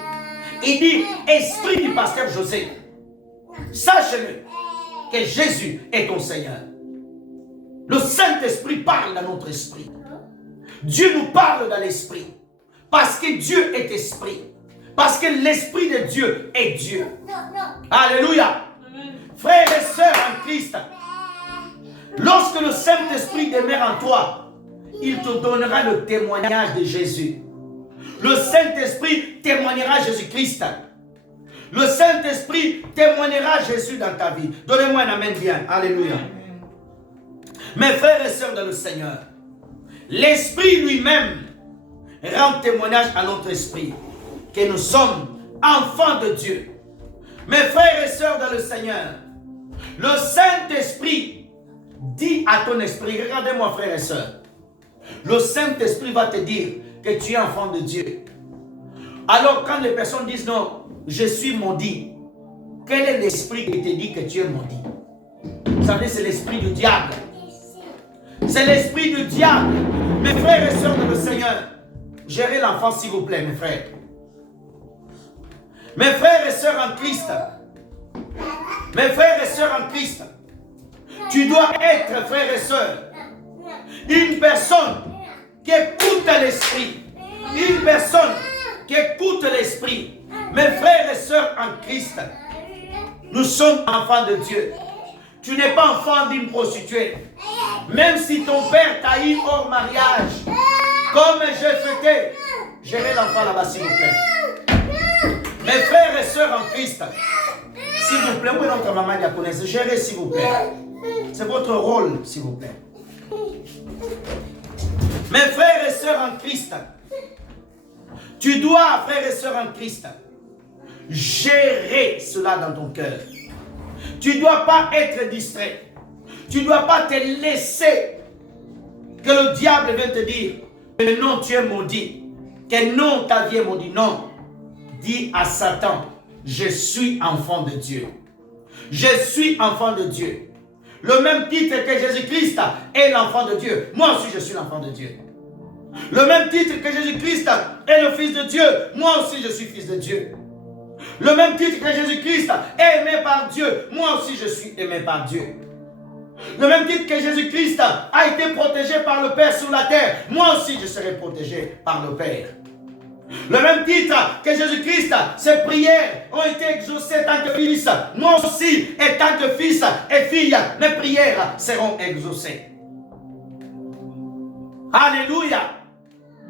Il dit, esprit du pasteur José, sache-le que Jésus est ton Seigneur. Le Saint-Esprit parle à notre esprit. Dieu nous parle dans l'esprit. Parce que Dieu est esprit. Parce que l'Esprit de Dieu est Dieu. Alléluia. Amen. Frères et sœurs en Christ, lorsque le Saint-Esprit demeure en toi, il te donnera le témoignage de Jésus. Le Saint-Esprit témoignera Jésus-Christ. Le Saint-Esprit témoignera Jésus dans ta vie. Donnez-moi un amen bien. Alléluia. Mes frères et sœurs dans le Seigneur, l'Esprit lui-même rend témoignage à notre esprit que nous sommes enfants de Dieu. Mes frères et sœurs dans le Seigneur, le Saint-Esprit dit à ton esprit, regardez-moi frères et sœurs, le Saint-Esprit va te dire que tu es enfant de Dieu. Alors quand les personnes disent non, je suis maudit, quel est l'esprit qui te dit que tu es maudit? Vous savez, c'est l'esprit du diable. C'est l'esprit du diable. Mes frères et sœurs de le Seigneur, gérez l'enfant s'il vous plaît, mes frères. Mes frères et sœurs en Christ, mes frères et sœurs en Christ, tu dois être, frères et sœurs, une personne qui écoute l'esprit. Une personne qui écoute l'esprit. Mes frères et sœurs en Christ, nous sommes enfants de Dieu. Tu n'es pas enfant d'une prostituée. Même si ton père t'a eu hors mariage, comme j'ai fêté, gérez l'enfant là-bas s'il vous plaît. Mes frères et sœurs en Christ, s'il vous plaît, où est notre maman diaconesse? Gérez s'il vous plaît. C'est votre rôle s'il vous plaît. Mes frères et sœurs en Christ, tu dois, frères et sœurs en Christ, gérer cela dans ton cœur. Tu ne dois pas être distrait. Tu ne dois pas te laisser que le diable vienne te dire que non, tu es maudit, que non, ta vie est maudite. Non. Dis à Satan, je suis enfant de Dieu. Je suis enfant de Dieu. Le même titre que Jésus-Christ est l'enfant de Dieu. Moi aussi, je suis l'enfant de Dieu. Le même titre que Jésus-Christ est le Fils de Dieu. Moi aussi, je suis Fils de Dieu. Le même titre que Jésus-Christ est aimé par Dieu. Moi aussi, je suis aimé par Dieu. Le même titre que Jésus-Christ a été protégé par le Père sur la terre. Moi aussi, je serai protégé par le Père. Le même titre que Jésus-Christ, ses prières ont été exaucées tant que fils. Moi aussi, et tant que fils et fille, mes prières seront exaucées. Alléluia.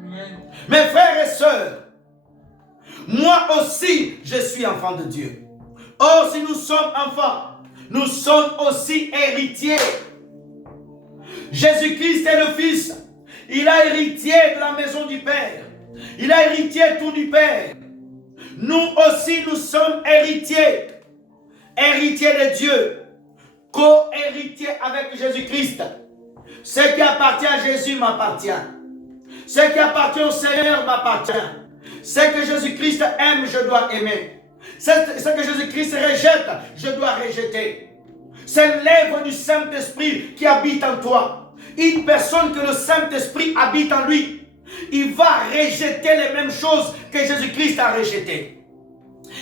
Amen. Mes frères et sœurs, moi aussi, je suis enfant de Dieu. Oh, si nous sommes enfants, nous sommes aussi héritiers. Jésus-Christ est le Fils. Il a hérité de la maison du Père. Il a hérité tout du Père. Nous aussi, nous sommes héritiers. Héritiers de Dieu. Co-héritiers avec Jésus-Christ. Ce qui appartient à Jésus m'appartient. Ce qui appartient au Seigneur m'appartient. Ce que Jésus-Christ aime, je dois aimer. Ce que Jésus-Christ rejette, je dois rejeter. C'est l'œuvre du Saint-Esprit qui habite en toi. Une personne que le Saint-Esprit habite en lui, il va rejeter les mêmes choses que Jésus-Christ a rejetées.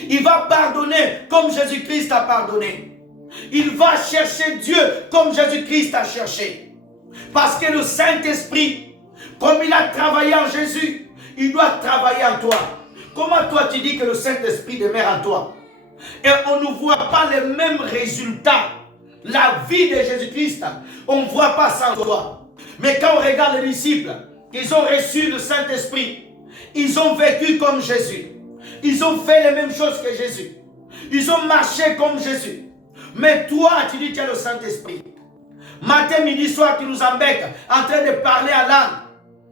Il va pardonner comme Jésus-Christ a pardonné. Il va chercher Dieu comme Jésus-Christ a cherché. Parce que le Saint-Esprit, comme il a travaillé en Jésus, il doit travailler en toi. Comment toi tu dis que le Saint-Esprit demeure en toi? Et on ne voit pas les mêmes résultats. La vie de Jésus-Christ, on ne voit pas ça en toi. Mais quand on regarde les disciples, ils ont reçu le Saint-Esprit. Ils ont vécu comme Jésus. Ils ont fait les mêmes choses que Jésus. Ils ont marché comme Jésus. Mais toi, tu dis que tu as le Saint-Esprit. Matin, midi, soir, tu nous embêtes en train de parler à langue.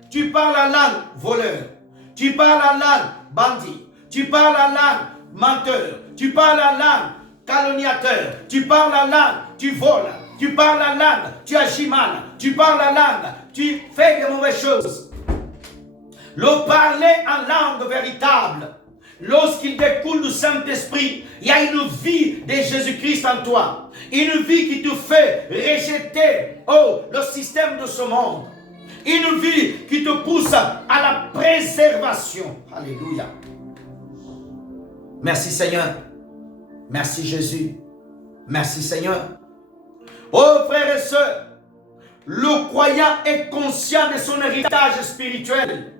Tu parles à langue voleur. Tu parles à langue bandit. Tu parles à langue menteur. Tu parles à langue calomniateur. Tu parles à langue, tu voles. Tu parles à langue, tu agis mal. Tu parles à langue, tu fais de mauvaises choses. Le parler en langue véritable, lorsqu'il découle du Saint-Esprit, il y a une vie de Jésus-Christ en toi. Une vie qui te fait rejeter le système de ce monde. Une vie qui te pousse à la préservation. Alléluia. Merci Seigneur. Merci Jésus. Merci Seigneur. Oh frères et sœurs, le croyant est conscient de son héritage spirituel.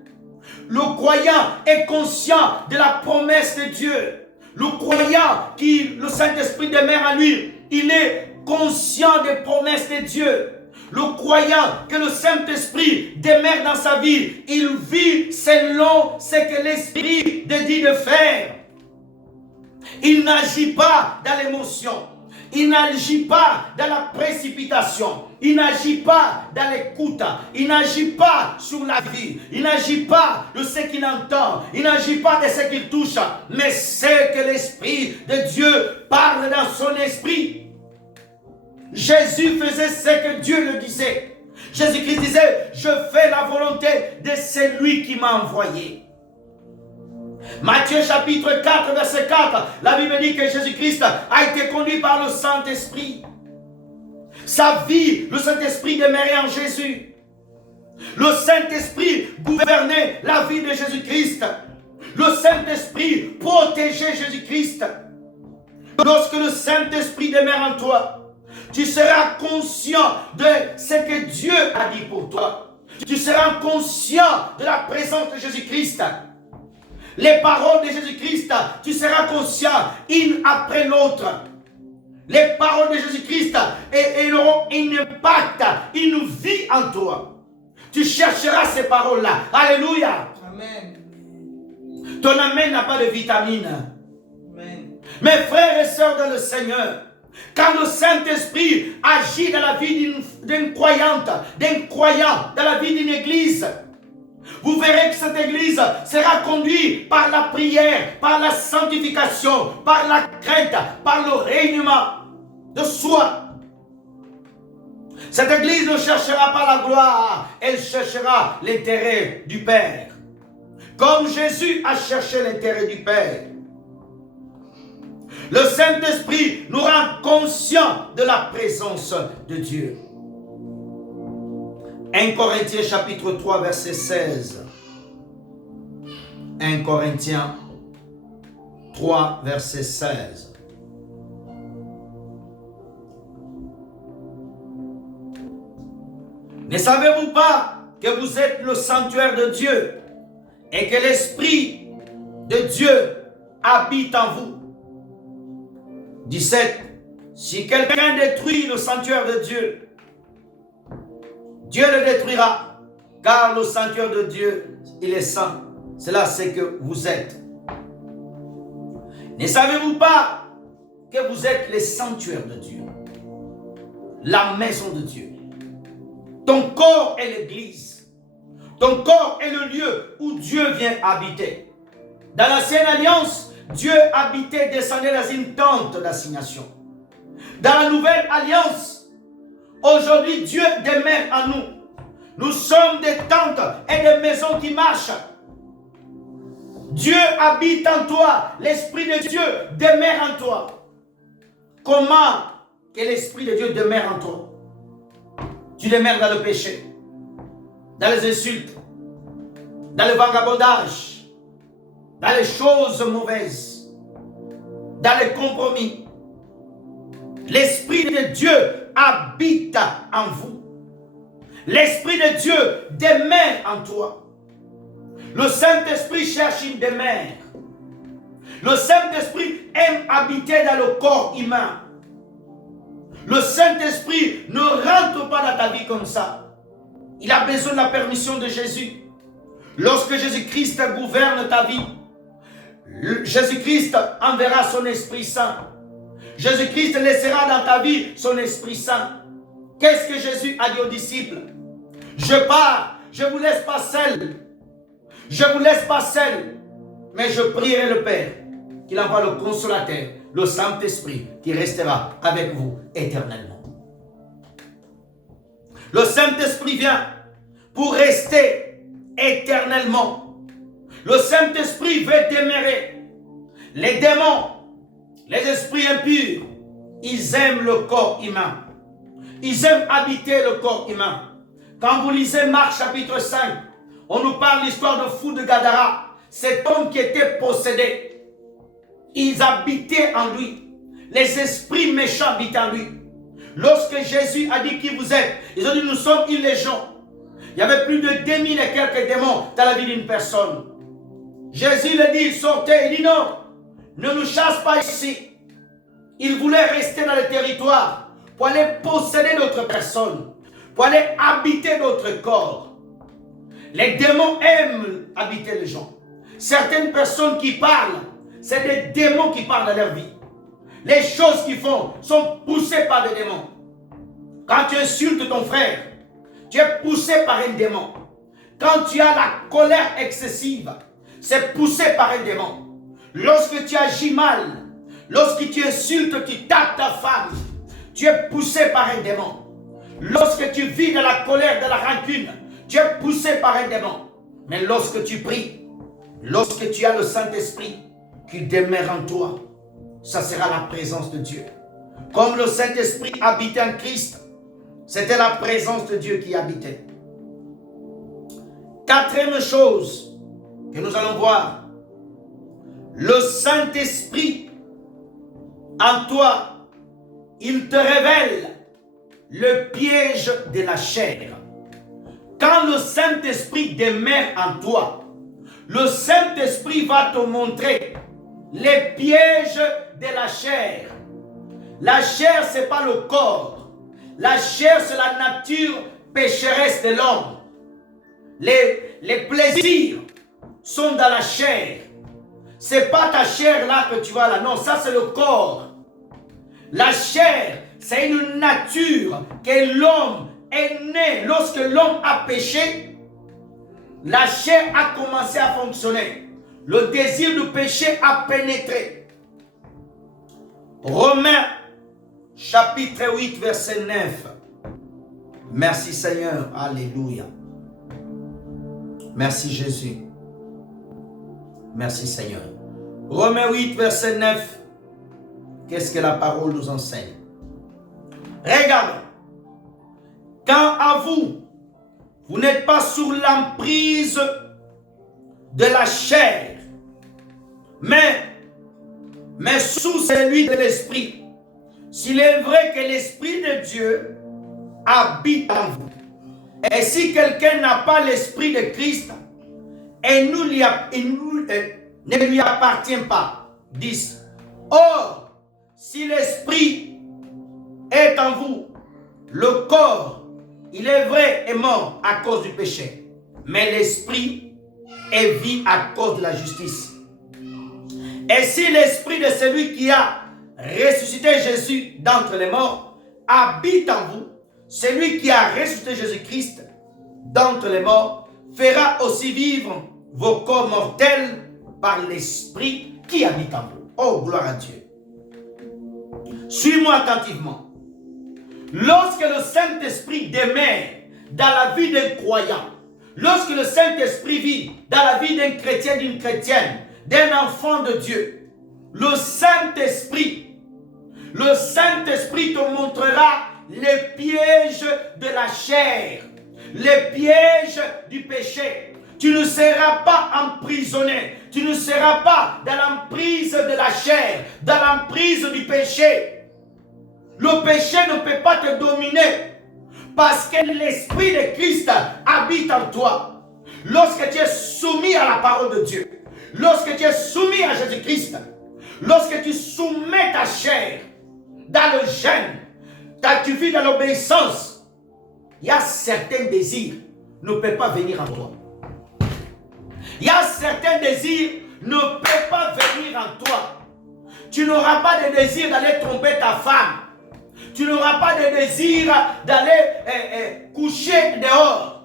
Le croyant est conscient de la promesse de Dieu. Le croyant qui, le Saint-Esprit demeure en lui, il est conscient des promesses de Dieu. Le croyant que le Saint-Esprit demeure dans sa vie, il vit selon ce que l'Esprit dit de faire. Il n'agit pas dans l'émotion. Il n'agit pas dans la précipitation. Il n'agit pas dans l'écoute. Il n'agit pas sur la vie. Il n'agit pas de ce qu'il entend. Il n'agit pas de ce qu'il touche. Mais c'est que l'Esprit de Dieu parle dans son esprit. Jésus faisait ce que Dieu le disait. Jésus-Christ disait, je fais la volonté de celui qui m'a envoyé. Matthieu chapitre 4, verset 4, la Bible dit que Jésus-Christ a été conduit par le Saint-Esprit. Sa vie, le Saint-Esprit demeurait en Jésus. Le Saint-Esprit gouvernait la vie de Jésus-Christ. Le Saint-Esprit protégeait Jésus-Christ. Lorsque le Saint-Esprit demeure en toi, tu seras conscient de ce que Dieu a dit pour toi. Tu seras conscient de la présence de Jésus-Christ. Les paroles de Jésus-Christ, tu seras conscient, une après l'autre. Les paroles de Jésus-Christ auront un impact, une vie en toi. Tu chercheras ces paroles-là. Alléluia. Amen. Ton amen n'a pas de vitamine. Amen. Mes frères et sœurs dans le Seigneur, quand le Saint-Esprit agit dans la vie d'une croyante, d'un croyant, dans la vie d'une église, vous verrez que cette église sera conduite par la prière, par la sanctification, par la crainte, par le règlement de soi. Cette église ne cherchera pas la gloire, elle cherchera l'intérêt du Père. Comme Jésus a cherché l'intérêt du Père. Le Saint-Esprit nous rend conscients de la présence de Dieu. 1 Corinthiens chapitre 3 verset 16. 1 Corinthiens 3 verset 16. Ne savez-vous pas que vous êtes le sanctuaire de Dieu et que l'Esprit de Dieu habite en vous? 17. Si quelqu'un détruit le sanctuaire de Dieu, Dieu le détruira, car le sanctuaire de Dieu, il est saint. Cela, c'est que vous êtes. Ne savez-vous pas que vous êtes les sanctuaires de Dieu? La maison de Dieu. Ton corps est l'église. Ton corps est le lieu où Dieu vient habiter. Dans l'ancienne alliance, Dieu habitait, descendait dans une tente d'assignation. Dans la nouvelle alliance, aujourd'hui, Dieu demeure en nous. Nous sommes des tentes et des maisons qui marchent. Dieu habite en toi. L'Esprit de Dieu demeure en toi. Comment que l'Esprit de Dieu demeure en toi? Tu demeures dans le péché, dans les insultes, dans le vagabondage, dans les choses mauvaises, dans les compromis. L'Esprit de Dieu habite en vous. L'Esprit de Dieu demeure en toi. Le Saint-Esprit cherche une demeure. Le Saint-Esprit aime habiter dans le corps humain. Le Saint-Esprit ne rentre pas dans ta vie comme ça. Il a besoin de la permission de Jésus. Lorsque Jésus-Christ gouverne ta vie, Jésus-Christ enverra son Esprit Saint. Jésus-Christ laissera dans ta vie son Esprit Saint. Qu'est-ce que Jésus a dit aux disciples? Je pars, je ne vous laisse pas seul. Je ne vous laisse pas seul, mais je prierai le Père qu'il envoie le Consolateur, le Saint-Esprit, qui restera avec vous éternellement. Le Saint-Esprit vient pour rester éternellement. Le Saint-Esprit veut demeurer. Les démons, les esprits impurs, ils aiment le corps humain. Ils aiment habiter le corps humain. Quand vous lisez Marc chapitre 5, on nous parle de l'histoire de fou de Gadara. Cet homme qui était possédé. Ils habitaient en lui. Les esprits méchants habitaient en lui. Lorsque Jésus a dit qui vous êtes, ils ont dit nous sommes une légion. Il y avait plus de 2000 et quelques démons dans la vie d'une personne. Jésus le dit, sortez. Il dit non, ne nous chasse pas ici. Il voulait rester dans le territoire pour aller posséder d'autres personnes, pour aller habiter d'autres corps. Les démons aiment habiter les gens. Certaines personnes qui parlent, c'est des démons qui parlent dans leur vie. Les choses qu'ils font sont poussées par des démons. Quand tu insultes ton frère, tu es poussé par un démon. Quand tu as la colère excessive, c'est poussé par un démon. Lorsque tu agis mal, lorsque tu insultes, tu tapes ta femme, tu es poussé par un démon. Lorsque tu vis dans la colère, dans la rancune, tu es poussé par un démon. Mais lorsque tu pries, lorsque tu as le Saint-Esprit qui demeure en toi, ça sera la présence de Dieu. Comme le Saint-Esprit habitait en Christ, c'était la présence de Dieu qui habitait. Quatrième chose que nous allons voir, le Saint-Esprit en toi, il te révèle le piège de la chair. Quand le Saint-Esprit demeure en toi, le Saint-Esprit va te montrer les pièges de la chair. La chair, ce n'est pas le corps. La chair, c'est la nature pécheresse de l'homme. Les plaisirs sont dans la chair. Ce n'est pas ta chair là que tu vois là. Non, ça c'est le corps. La chair, c'est une nature que l'homme est né. Lorsque l'homme a péché, la chair a commencé à fonctionner. Le désir du péché a pénétré. Romains chapitre 8 verset 9. Merci Seigneur. Alléluia. Merci Jésus. Merci Seigneur. Romains 8 verset 9. Qu'est-ce que la parole nous enseigne? Regardez. Quand à vous, vous n'êtes pas sous l'emprise de la chair, mais sous celui de l'esprit. S'il est vrai que l'esprit de Dieu habite en vous. Et si quelqu'un n'a pas l'esprit de Christ, il ne lui appartient pas. 10. Or, si l'esprit est en vous, le corps, il est vrai, est mort à cause du péché. Mais l'esprit est vie à cause de la justice. Et si l'esprit de celui qui a ressuscité Jésus d'entre les morts habite en vous, celui qui a ressuscité Jésus-Christ d'entre les morts fera aussi vivre vos corps mortels par l'esprit qui habite en vous. Oh, gloire à Dieu. Suis-moi attentivement. Lorsque le Saint-Esprit demeure dans la vie d'un croyant, lorsque le Saint-Esprit vit dans la vie d'un chrétien, d'une chrétienne, d'un enfant de Dieu, le Saint-Esprit te montrera les pièges de la chair, les pièges du péché. Tu ne seras pas emprisonné, tu ne seras pas dans l'emprise de la chair, dans l'emprise du péché. Le péché ne peut pas te dominer parce que l'Esprit de Christ habite en toi. Lorsque tu es soumis à la parole de Dieu, lorsque tu es soumis à Jésus-Christ, lorsque tu soumets ta chair dans le jeûne, tu vis dans l'obéissance, il y a certains désirs ne peuvent pas venir en toi. Il y a certains désirs ne peuvent pas venir en toi. Tu n'auras pas de désir d'aller tromper ta femme. Tu n'auras pas de désir d'aller coucher dehors.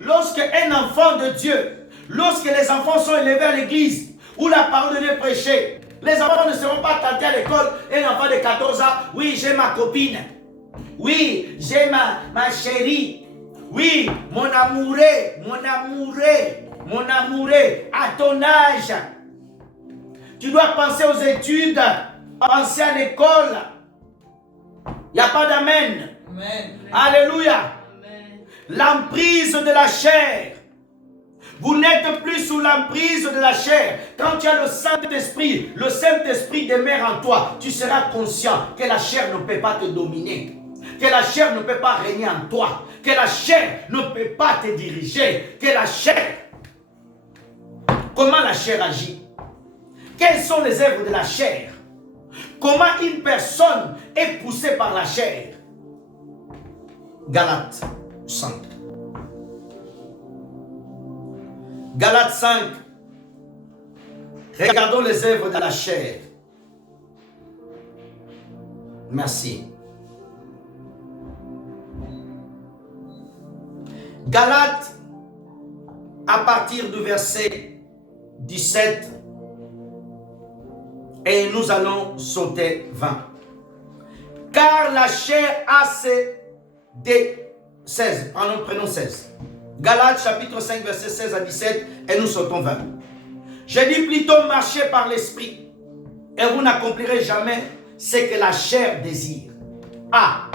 Lorsque un enfant de Dieu, lorsque les enfants sont élevés à l'église, où la parole de Dieu est prêchée, les enfants ne seront pas tentés à l'école. Un enfant de 14 ans, oui, j'ai ma copine. Oui, j'ai ma chérie. Oui, mon amoureux, à ton âge. Tu dois penser aux études, penser à l'école. Il n'y a pas d'amen. Alléluia. L'emprise de la chair. Vous n'êtes plus sous l'emprise de la chair. Quand tu as le Saint-Esprit demeure en toi, tu seras conscient que la chair ne peut pas te dominer. Que la chair ne peut pas régner en toi. Que la chair ne peut pas te diriger. Que la chair... Comment la chair agit? Quelles sont les œuvres de la chair? Comment une personne est poussée par la chair? Galates 5. Galates 5. Regardons les œuvres de la chair. Merci. Galates, à partir du verset 17, et nous allons sauter 20. Car la chair a des 16. Prenons 16. Galates chapitre 5 verset 16 à 17 et nous sautons 20. Je dis plutôt marchez par l'esprit et vous n'accomplirez jamais ce que la chair désire. Ah,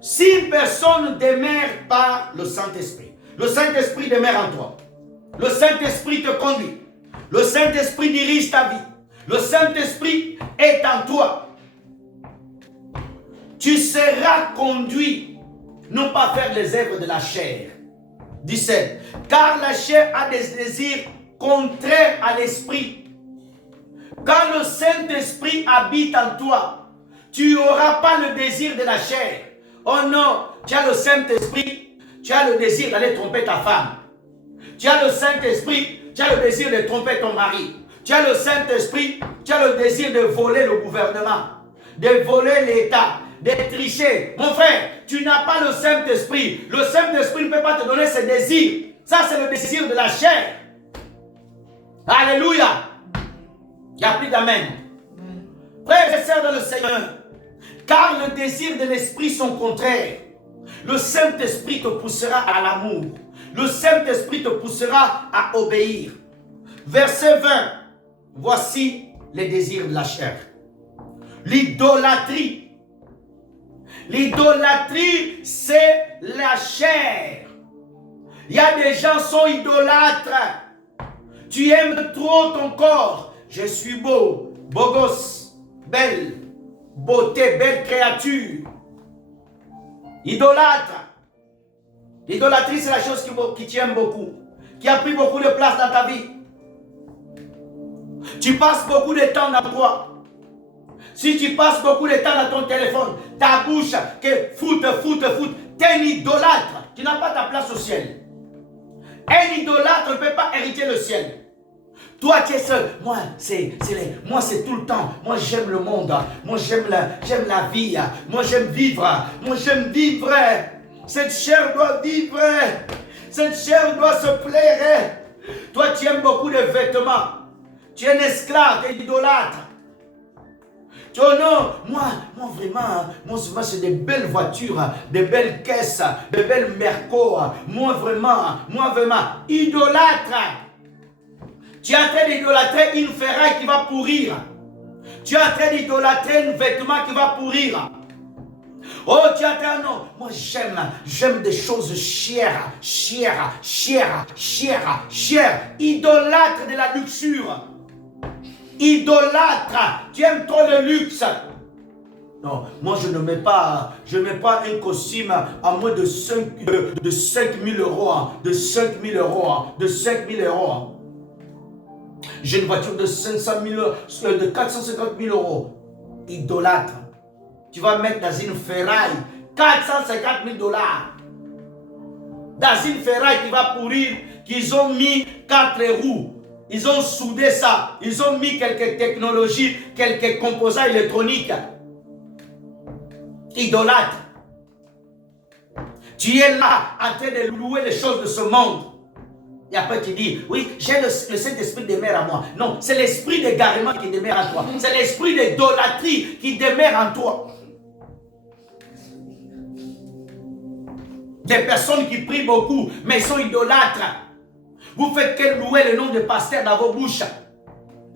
si une personne demeure par le Saint-Esprit, le Saint-Esprit demeure en toi. Le Saint-Esprit te conduit. Le Saint-Esprit dirige ta vie. Le Saint-Esprit est en toi. Tu seras conduit, non pas faire les œuvres de la chair. 17. Car la chair a des désirs contraires à l'esprit. Quand le Saint-Esprit habite en toi, tu n'auras pas le désir de la chair. Oh non, tu as le Saint-Esprit, tu as le désir d'aller tromper ta femme. Tu as le Saint-Esprit, tu as le désir de tromper ton mari. Tu as le Saint-Esprit, tu as le désir de voler le gouvernement, de voler l'État, de tricher. Mon frère, tu n'as pas le Saint-Esprit. Le Saint-Esprit ne peut pas te donner ses désirs. Ça, c'est le désir de la chair. Alléluia. Il n'y a plus d'amen. Frères et sœurs dans le Seigneur, car le désir de l'esprit sont contraires. Le Saint-Esprit te poussera à l'amour. Le Saint-Esprit te poussera à obéir. Verset 20. Voici les désirs de la chair. L'idolâtrie. L'idolâtrie, c'est la chair. Il y a des gens qui sont idolâtres. Tu aimes trop ton corps. Je suis beau, beau gosse, belle, beauté, belle créature. Idolâtre. L'idolâtrie, c'est la chose qui t'aime beaucoup, qui a pris beaucoup de place dans ta vie. Tu passes beaucoup de temps dans toi. Si tu passes beaucoup de temps dans ton téléphone, ta bouche, que foot, tu es un idolâtre. Tu n'as pas ta place au ciel. Un idolâtre ne peut pas hériter le ciel. Toi, tu es seul. Moi, c'est tout le temps. Moi, j'aime le monde. Moi, j'aime la vie. Moi, j'aime vivre. Moi, j'aime vivre. Cette chair doit vivre. Cette chair doit se plaire. Toi, tu aimes beaucoup de vêtements. Tu es un esclave, tu es idolâtre. Tu dis, oh non, moi vraiment, c'est des belles voitures, des belles caisses, des belles Merco. Moi vraiment, idolâtre. Tu es en train d'idolâtrer une ferraille qui va pourrir. Tu es en train d'idolâtrer un vêtement qui va pourrir. Oh, tu es en train, non, moi j'aime des choses chères. Idolâtre de la luxure. Idolâtre, tu aimes trop le luxe. Non, moi je ne mets pas un costume à moins de 5 000 euros, de 5 000 euros. J'ai une voiture de 500 000, de 450 000 euros. Idolâtre. Tu vas mettre dans une ferraille 450 000 $. dans une ferraille qui va pourrir, qu'ils ont mis 4 roues. Ils ont soudé ça. Ils ont mis quelques technologies, quelques composants électroniques. Idolâtre. Tu es là en train de louer les choses de ce monde. Et après tu dis, oui, j'ai le Saint-Esprit demeure en moi. Non, c'est l'esprit d'égarement qui demeure en toi. C'est l'esprit d'idolâtrie qui demeure en toi. Des personnes qui prient beaucoup, mais ils sont idolâtres. Vous faites que louer le nom de pasteur dans vos bouches.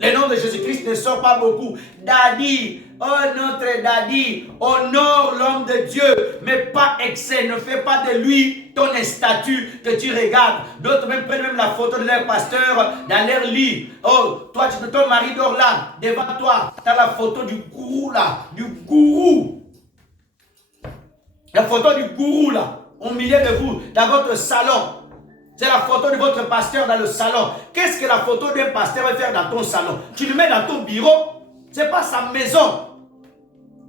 Le nom de Jésus-Christ ne sort pas beaucoup. Daddy, oh notre Daddy, honore l'homme de Dieu, mais pas excès. Ne fais pas de lui ton statut que tu regardes. D'autres même prennent même la photo de leur pasteur dans leur lit. Oh, toi, ton mari dort là, devant toi. Tu as la photo du gourou là, du gourou. La photo du gourou là, au milieu de vous, dans votre salon. C'est la photo de votre pasteur dans le salon. Qu'est-ce que la photo d'un pasteur va faire dans ton salon? Tu le mets dans ton bureau. Ce n'est pas sa maison.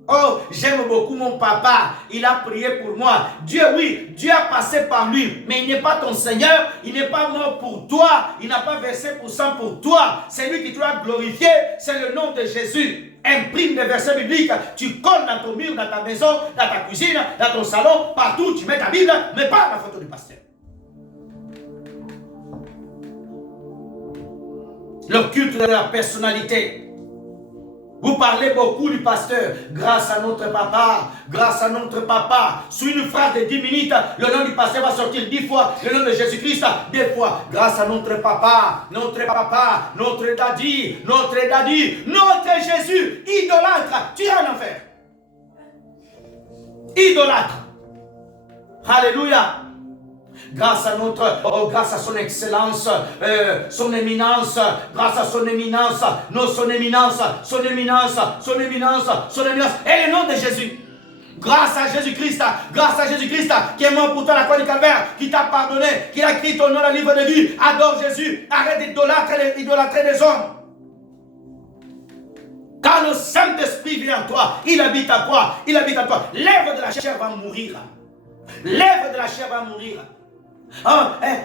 Oh, j'aime beaucoup mon papa. Il a prié pour moi. Dieu, oui, Dieu a passé par lui. Mais il n'est pas ton Seigneur. Il n'est pas mort pour toi. Il n'a pas versé pour sang pour toi. C'est lui qui te doit glorifier. C'est le nom de Jésus. Imprime des versets bibliques. Tu colles dans ton mur, dans ta maison, dans ta cuisine, dans ton salon. Partout, tu mets ta Bible, mais pas la photo du pasteur. Le culte de la personnalité. Vous parlez beaucoup du pasteur. Grâce à notre papa, grâce à notre papa. Sous une phrase de 10 minutes, le nom du pasteur va sortir 10 fois. Le nom de Jésus-Christ, 2 fois. Grâce à notre papa, notre daddy, notre Jésus. Idolâtre, tu es en enfer. Idolâtre. Alléluia. Grâce à son excellence, son éminence, grâce à son éminence, son éminence, et le nom de Jésus. Grâce à Jésus-Christ, qui est mort pour toi à la croix du Calvaire, qui t'a pardonné, qui a écrit ton nom dans le livre de vie. Adore Jésus, arrête d'idolâtrer des hommes. Quand le Saint-Esprit vient en toi, il habite à toi, l'œuvre de la chair va mourir. L'œuvre de la chair va mourir. Oh,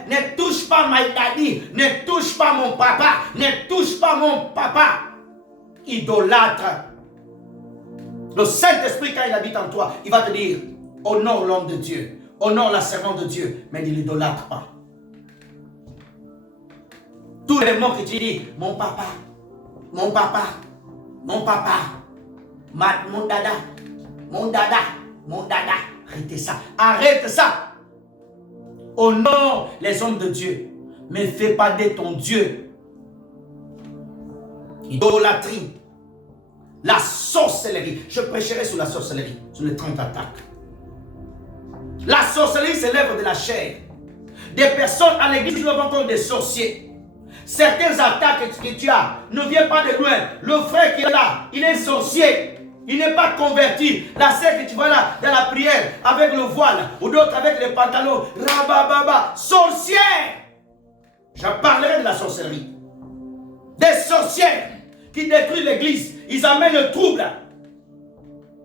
ne touche pas my daddy, ne touche pas mon papa, ne touche pas mon papa. Idolâtre. Le Saint-Esprit, quand il habite en toi, il va te dire, honore l'homme de Dieu, honore la servante de Dieu, mais il n'idolâtre pas. Tous les mots que tu dis, mon papa, mon dada, arrête ça. Honore les hommes de Dieu, mais ne fais pas de ton Dieu. Idolâtrie. La sorcellerie. Je prêcherai sur la sorcellerie, sur les 30 attaques. La sorcellerie, c'est l'œuvre de la chair. Des personnes à l'église ne vont encore des sorciers. Certaines attaques que tu as ne viennent pas de loin. Le frère qui est là, il est sorcier. Il n'est pas converti. La sœur que tu vois là, dans la prière, avec le voile, ou d'autres avec les pantalons, rabababa, sorcière. Je parlerai de la sorcellerie. Des sorcières qui détruisent l'église. Ils amènent le trouble.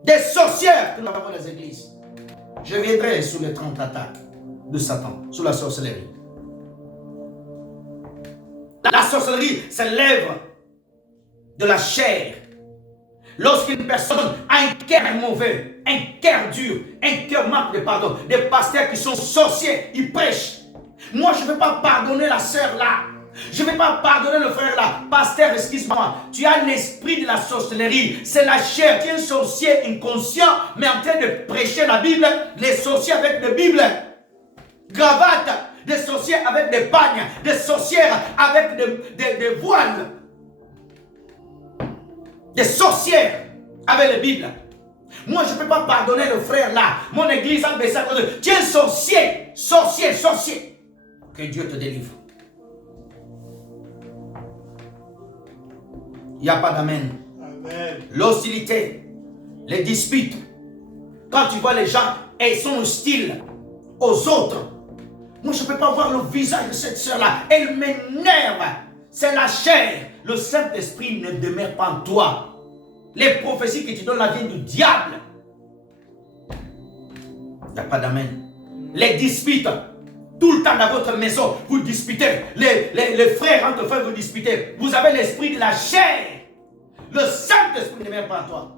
Des sorcières que nous avons dans les églises. Je viendrai sur les 30 attaques de Satan, sur la sorcellerie. La sorcellerie, c'est l'œuvre de la chair. Lorsqu'une personne a un cœur mauvais, un cœur dur, un cœur manque de pardon, des pasteurs qui sont sorciers, ils prêchent. Moi, je ne vais pas pardonner la sœur là. Je ne vais pas pardonner le frère là. Pasteur, excuse-moi, tu as l'esprit de la sorcellerie. C'est la chair. Tu es un sorcier inconscient, mais en train de prêcher la Bible. Les sorciers avec des Bibles, gravates, des sorciers avec des pagnes, des sorcières avec des voiles. Des sorcières avec les Bibles. Moi, je ne peux pas pardonner le frère là. Mon église a baissé à cause de... Tu es sorcier. Que Dieu te délivre. Il n'y a pas d'amen. L'hostilité, les disputes. Quand tu vois les gens et ils sont hostiles aux autres. Moi, je ne peux pas voir le visage de cette soeur-là. Elle m'énerve. C'est la chair. Le Saint-Esprit ne demeure pas en toi. Les prophéties que tu donnes la viennent du diable. Il n'y a pas d'amen. Les disputes. Tout le temps dans votre maison, vous disputez. Les frères entre frères, vous disputez. Vous avez l'esprit de la chair. Le Saint-Esprit ne vient pas en toi.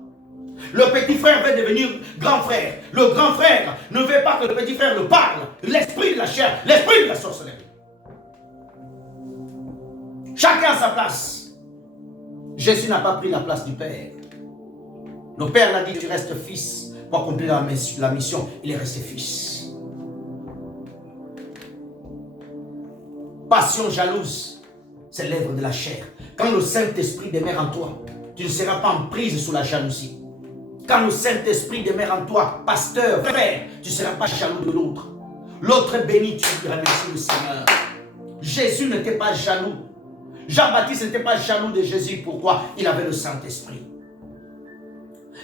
Le petit frère veut devenir grand frère. Le grand frère ne veut pas que le petit frère le parle. L'esprit de la chair, l'esprit de la sorcellerie. Chacun a sa place. Jésus n'a pas pris la place du Père. Le Père l'a dit, tu restes fils pour accomplir la mission. Il est resté fils. Passion jalouse, c'est l'œuvre de la chair. Quand le Saint-Esprit demeure en toi, tu ne seras pas en prise sous la jalousie. Quand le Saint-Esprit demeure en toi, pasteur, frère, tu ne seras pas jaloux de l'autre. L'autre est béni, tu remercies le Seigneur. Jésus n'était pas jaloux. Jean-Baptiste n'était pas jaloux de Jésus. Pourquoi? Il avait le Saint-Esprit.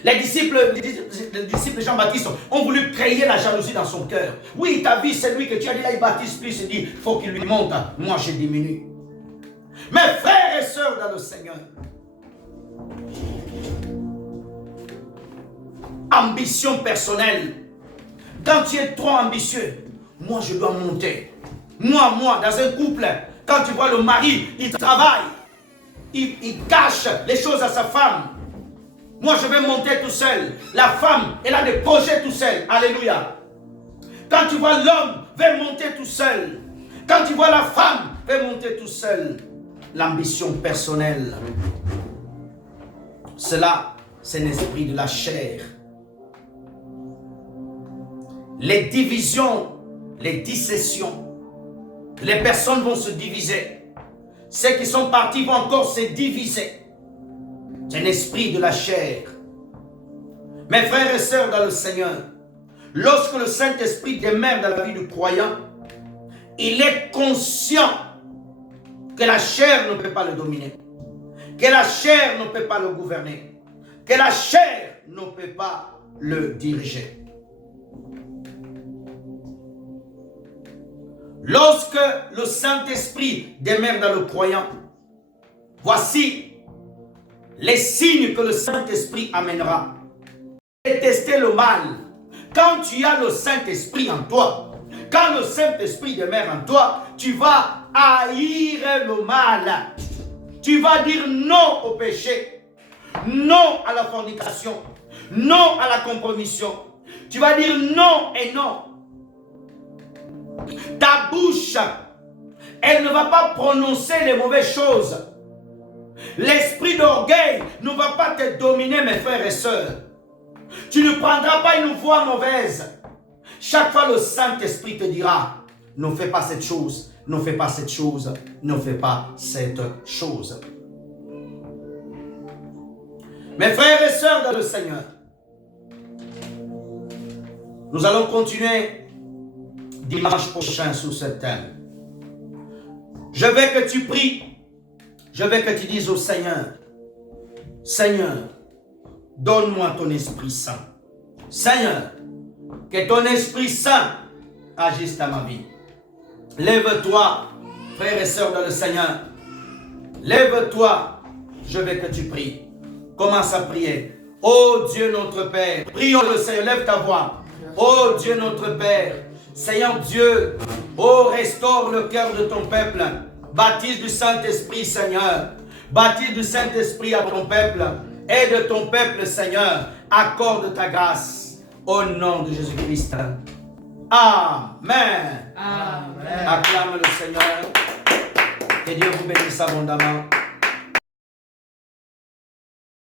Les disciples de Jean-Baptiste ont voulu créer la jalousie dans son cœur. Oui, ta vie, c'est lui que tu as dit là, il baptise plus, il dit, il faut qu'il lui monte. Moi, je diminue. Mes frères et sœurs dans le Seigneur, ambition personnelle. Quand tu es trop ambitieux, moi, je dois monter. Moi, dans un couple, quand tu vois le mari, il travaille, il cache les choses à sa femme. Moi, je vais monter tout seul. La femme, elle a des projets tout seul. Alléluia. Quand tu vois l'homme, veut monter tout seul. Quand tu vois la femme, veut monter tout seul. L'ambition personnelle. Cela, c'est l'esprit de la chair. Les divisions, les dissections. Les personnes vont se diviser. Ceux qui sont partis vont encore se diviser. C'est un esprit de la chair. Mes frères et sœurs dans le Seigneur, lorsque le Saint-Esprit demeure dans la vie du croyant, il est conscient que la chair ne peut pas le dominer, que la chair ne peut pas le gouverner, que la chair ne peut pas le diriger. Lorsque le Saint-Esprit demeure dans le croyant, voici les signes que le Saint-Esprit amènera. Détester le mal. Quand tu as le Saint-Esprit en toi, quand le Saint-Esprit demeure en toi, tu vas haïr le mal. Tu vas dire non au péché, non à la fornication, non à la compromission. Tu vas dire non et non. Ta bouche, elle ne va pas prononcer les mauvaises choses. L'esprit d'orgueil ne va pas te dominer, mes frères et sœurs. Tu ne prendras pas une voie mauvaise. Chaque fois, le Saint-Esprit te dira, ne fais pas cette chose, ne fais pas cette chose, ne fais pas cette chose. Mes frères et sœurs dans le Seigneur, nous allons continuer dimanche prochain sur ce thème. Je veux que tu pries. Je veux que tu dises au Seigneur, Seigneur, donne-moi ton Esprit Saint. Seigneur, que ton Esprit Saint agisse dans ma vie. Lève-toi, frères et sœurs dans le Seigneur. Lève-toi, je veux que tu pries. Commence à prier. Oh Dieu notre Père, prions le Seigneur, lève ta voix. Oh Dieu notre Père, Seigneur Dieu, oh restaure le cœur de ton peuple. Baptise du Saint-Esprit, Seigneur. Baptise du Saint-Esprit à ton peuple. Aide ton peuple, Seigneur. Accorde ta grâce. Au nom de Jésus-Christ. Amen. Amen. Acclame le Seigneur. Que Dieu vous bénisse abondamment.